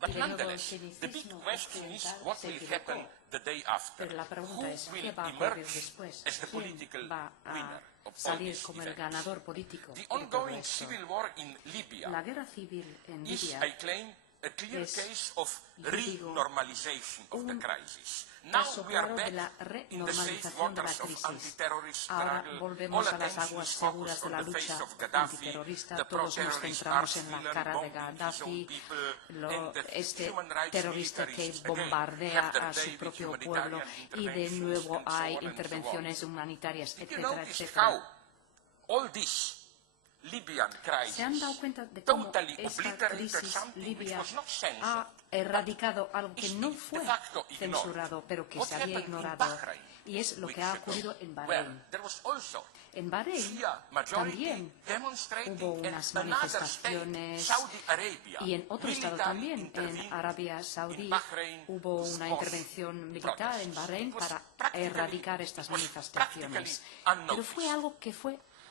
But nonetheless, the big question is what will happen the day after. Pero la pregunta es, Who ¿qué will va a ocurrir emerge después? as the ¿Quién political va winner a of all salir these como el events? ganador político The de todo ongoing esto? civil war in Libya La guerra civil en is, Libia I claim, a clear es, case of yo digo, renormalization of the un crisis. Now caso we are claro de la back in the safe renormalización de la waters of crisis. anti-terrorist Ahora struggle. volvemos All a las attention aguas is seguras focused de on la the face lucha of Gaddafi, antiterrorista. the Todos nos pro-terrorist centramos en la arch-villain cara de bombing his own Gaddafi, people, and the este human rights terrorista que militaries again bombardea have their a day su with propio humanitarian pueblo, y de interventions nuevo and so hay on and so on. intervenciones humanitarias, Did you etcétera, notice etcétera. how all this Libyan ¿Se han dado crisis cuenta de cómo totally esta obliterated crisis something which libia was not censored? ha erradicado algo que is no de fue facto ignored. censurado, pero que What se había happened in ignorado? Bahrain Y es lo que weeks ha ago, ocurrido en where Bahrein. there was also En Bahrein Shia majority también demonstrating, hubo and unas another state, manifestaciones, Saudi Arabia, y en otro estado militarily también, en intervened Arabia in Saudí, Bahrain hubo to una squash intervención militar en protests. Bahrein It was para practically- erradicar estas it was manifestaciones. practically Pero fue unnoticed. algo que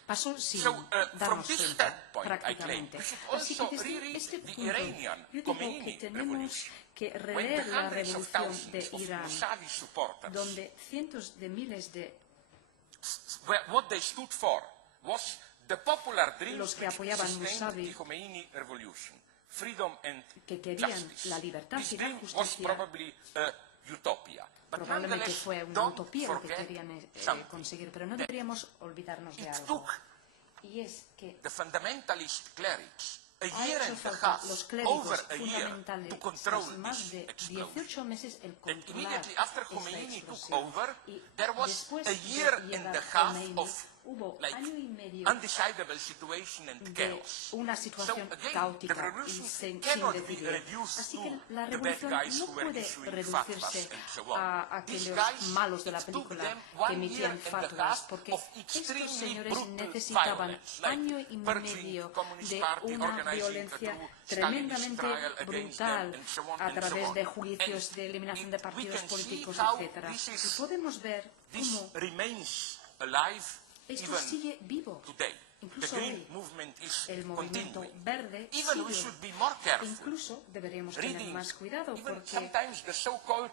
pasó sin So, from darnos this cuenta, standpoint, I claim prácticamente. we should Así que also desde reread este the punto, Iranian yo digo Khomeini que tenemos revolution. que When releer the la hundreds of revolución de thousands of Irán, Mousavi supporters, donde cientos de miles de what they stood for was the popular dreams los que which apoyaban sustained Mousavi, the Khomeini revolution, freedom and que querían justice. la libertad This y la dream was justicia, probably a utopia. But probablemente nonetheless, fue una don't utopía lo que forget querían something. conseguir, pero no deberíamos olvidarnos de It algo. took Y es que the fundamentalist clerics a ha year hecho and a falta half, los clérigos over a year, fundamentales, to control más this de explosion. 18 meses el And controlar immediately after esta Khomeini took explosión. over, Y there was después a de year and llegar a half Khomeini, of hubo like año y medio undecidable situation and de chaos. una situación So again, the caótica y revolution sin cannot be decidir. reduced Así to que la the bad revolución guys no who were puede issuing reducirse fatwas and so on. a These aquellos guys, malos de la it took película them que 1 emitían year and a fatwas, half porque of estos extremely señores brutal necesitaban violence, like año y purging medio Communist de Party, una organizing a violencia true Stalinist tremendamente trial against brutal them, and so on a and so través on. de juicios And de eliminación de we partidos can see políticos, how etcétera. this Y is- podemos ver This cómo remains alive esto even sigue vivo. today. The Incluso green hoy, movement is el movimiento continuing. verde Even we sigue. should be more careful. Incluso deberíamos tener Reading más cuidado, even porque sometimes the so-called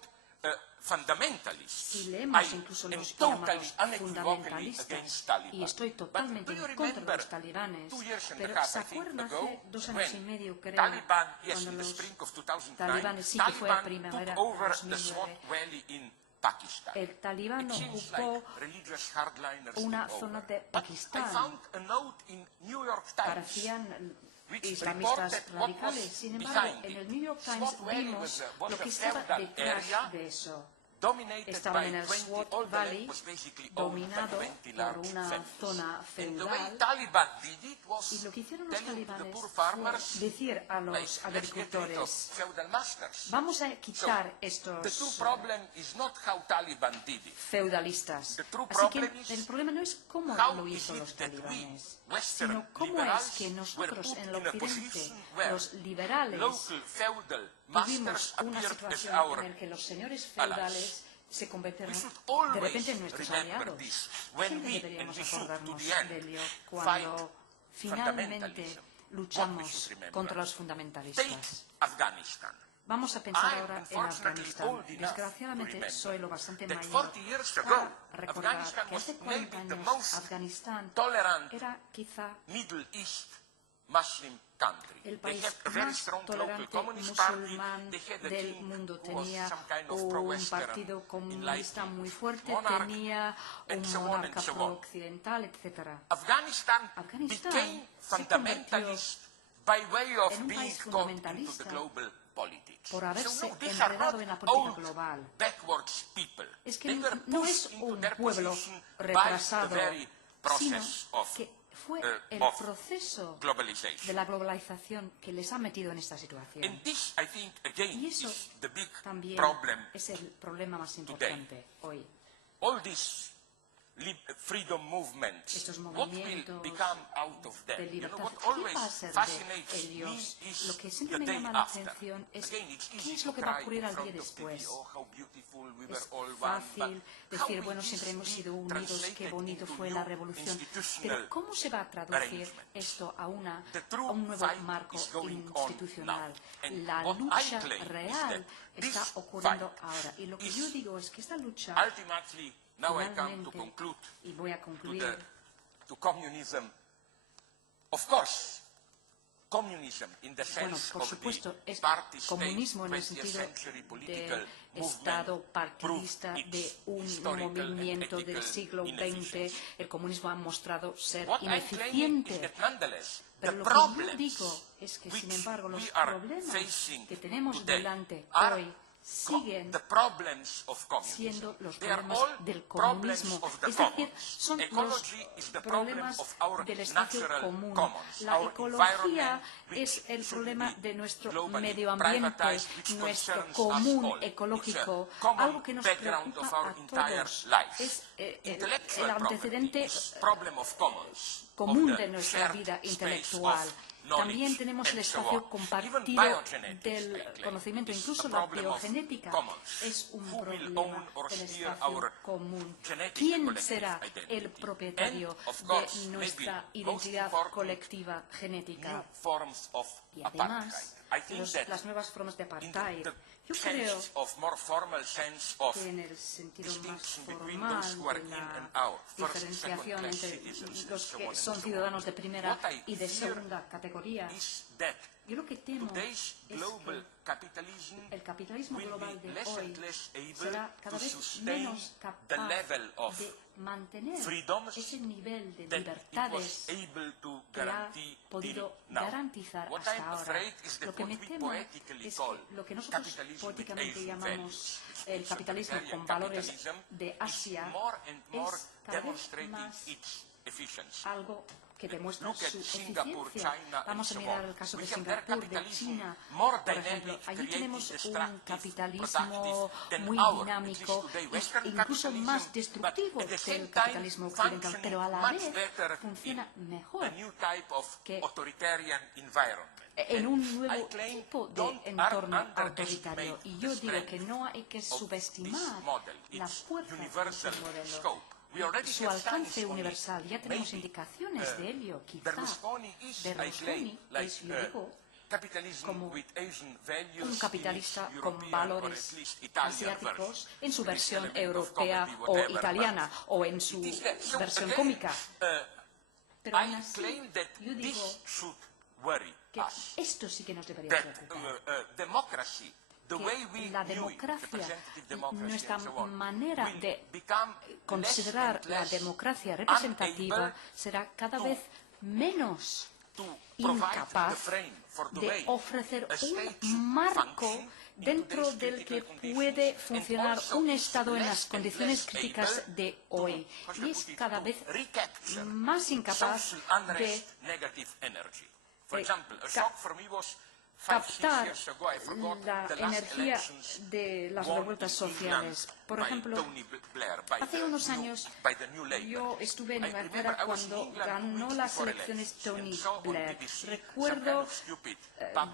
fundamentalists. si leemos I incluso am los totally llamados unequivocally against fundamentalistas, Taliban. y estoy But totalmente do you en contra de remember los talibanes, 2 years and pero a half, ¿se I think, acuerdan ago, hace 2 años y when medio, creo, Taliban, yes, cuando in the los spring of 2009, talibanes, sí que fue Taliban primavera took over the 2009, Swat Valley in Pakistan. el talibán It seems ocupó like religious hardliners una took zona over. de But I Pakistán. found a note in New York Times Parecían which islamistas reported what radicales. was Sin embargo, behind en it. el New York Swat Times Valley vimos was lo a que estaba feudal detrás area de eso. dominated Estaban by en el 20, Swat all the land Valley, was basically owned by dominado 20 por large una families. zona And the way feudal. Taliban did it was Y lo que hicieron los telling to the talibanes poor fue farmers, decir a like, los let's get rid of agricultores, feudal masters. vamos a quitar So, the estos true problem is not how Taliban did it. feudalistas. The true Así que problem is el problema no es cómo how lo is hizo it los that we, talibanes, Western sino cómo liberals, es que were nosotros put en el in a occidente, position where los liberales, local feudal tuvimos masters una appeared as situación our en la que los señores feudales se convirtieron We should de always repente en nuestros remember aliados. this when Siempre we, deberíamos and we should, acordarnos to the end, de ello fight cuando finalmente fundamentalism. What we luchamos should remember. contra los Take fundamentalistas. Afghanistan. Vamos a pensar I'm ahora en unfortunately Afganistán. old enough to Desgraciadamente remember soy lo bastante that mayor 40 years ago, para recordar Afghanistan que was hace maybe 40 the años most Afganistán tolerant era quizá Middle East Muslim country. el They país have a very más strong local tolerante Communist Party. musulmán They had a del king mundo. who was Tenía some kind of un pro-Western, partido comunista enlightened muy fuerte, monarch, tenía and un so on monarca and so on. pro-occidental, etc. Afghanistan Afganistán became se fundamentalist by way of en un being país caught into fundamentalista the global politics. por haberse So no, these are enredado not en la política old, global. backwards people. Es que They were no pushed es into un their pueblo position by the retrasado, very sino process of que fue el proceso de la globalización que les ha metido en esta situación. Y eso también es el problema más importante hoy. Estos movimientos de libertad, ¿qué va a ser de ellos? Lo que siempre me llama la atención es qué es lo que va a ocurrir al día después. Es fácil decir, bueno, siempre hemos sido unidos, qué bonito fue la revolución, pero ¿cómo se va a traducir esto a un nuevo marco institucional? La lucha real está ocurriendo ahora. Y lo que yo digo es que esta lucha, finalmente, y voy a concluir, bueno, por supuesto, es comunismo en el sentido de Estado partidista de un movimiento del siglo XX. El comunismo ha mostrado ser ineficiente. Pero lo que yo digo es que, sin embargo, los problemas que tenemos delante hoy siguen siendo los problemas del comunismo. Es decir, son los problemas del espacio común. La ecología es el problema de nuestro medio ambiente, nuestro común ecológico, algo que nos preocupa a todos. Es el antecedente común de nuestra vida intelectual. También tenemos el espacio compartido del conocimiento, incluso la biogenética es un problema del espacio común. ¿Quién será el propietario de nuestra identidad colectiva genética? Y además, las nuevas formas de apartheid. Yo creo que en el sentido más formal de la diferenciación entre los que son ciudadanos de primera y de segunda categoría, yo lo que temo es que el capitalismo global de hoy será cada vez menos capaz de mantener ese nivel de libertades que ha podido garantizar hasta ahora. Lo que me temo es que lo que nosotros poéticamente llamamos el capitalismo con valores de Asia es cada vez más algo que demuestra su eficiencia. Vamos a mirar el caso de Singapur, de China, por ejemplo. Allí tenemos un capitalismo muy dinámico, incluso más destructivo del capitalismo occidental, pero a la vez funciona mejor que en un nuevo tipo de entorno autoritario. Y yo digo que no hay que subestimar la fuerza de este modelo, su alcance universal. Ya tenemos indicaciones de ello, quizá. Berlusconi es, yo digo, como un capitalista con valores asiáticos en su versión europea o italiana, o en su versión cómica. Pero aún así, yo digo que esto sí que nos debería preocupar. Que la democracia, nuestra manera de considerar la democracia representativa será cada vez menos incapaz de ofrecer un marco dentro del que puede funcionar un Estado en las condiciones críticas de hoy. Y es cada vez más incapaz de captar la energía de las revueltas sociales. Por ejemplo, hace unos años yo estuve en Inglaterra cuando ganó las elecciones Tony Blair. Recuerdo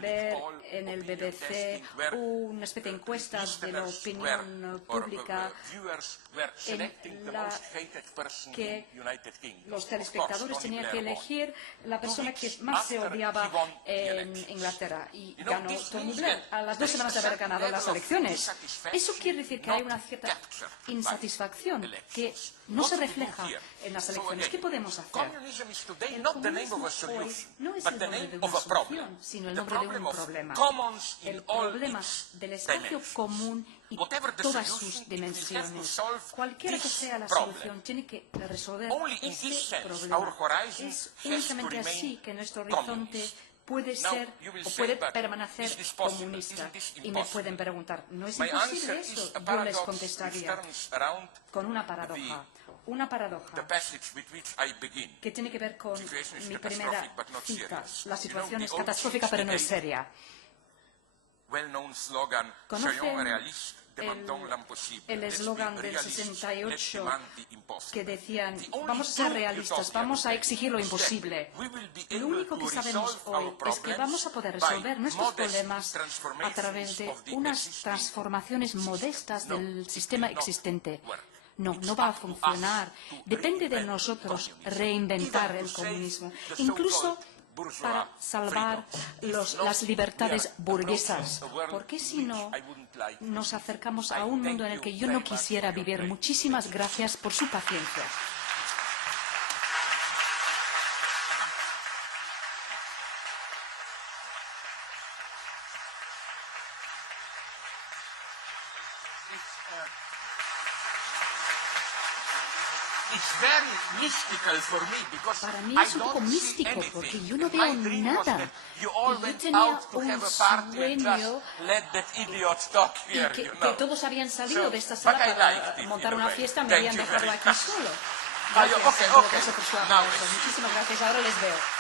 ver en el BBC una especie de encuestas de la opinión pública en la que los telespectadores tenían que elegir la persona que más se odiaba en Inglaterra. Y ganó Tony Blair a las 2 semanas de haber ganado las elecciones. Eso quiere decir que hay una cierta insatisfacción que no se refleja en las elecciones. ¿Qué podemos hacer? El comunismo hoy no es el nombre de una solución, sino el nombre de un problema. El problema del espacio común y todas sus dimensiones. Cualquiera que sea la solución, tiene que resolver este problema. Es únicamente así que nuestro horizonte puede ser o puede permanecer comunista. Y me pueden preguntar, ¿no es imposible eso? Yo les contestaría con una paradoja. una paradoja the passage with which I begin. que tiene que ver con Situation is mi primera catastrophic, but not cita. serious. La situación You es know, the catastrófica, old pero no es 68 seria. Well-known slogan, ¿Conocen soyons réalistes, demandons l'impossible. el Let's be eslogan del realistes, let's 68 demand the impossible. que decían, The only vamos a ser truth realistas, utopia vamos a today exigir lo is that imposible? we will be Lo able único que to sabemos resolve hoy our es que vamos a poder resolver by nuestros modest problemas a transformations través de of the unas existing transformaciones modestas No, del it sistema will not existente. work. No, It's no va a up to us funcionar. to Depende de reinvent nosotros communism. reinventar Even el to save comunismo, the incluso so-called bourgeois para salvar freedom. las libertades We are burguesas. approaching a world ¿Por qué si which no I wouldn't like nos acercamos a I un thank mundo en el you que yo very no much quisiera for your vivir? praise. Muchísimas gracias por su paciencia. Para mí es un poco místico porque yo no veo nada. Y yo tenía un sueño que todos habían salido de esta sala para montar una fiesta, me habían dejado aquí solo. Gracias, en todo caso, por su aplauso. Muchísimas gracias. Ahora les veo.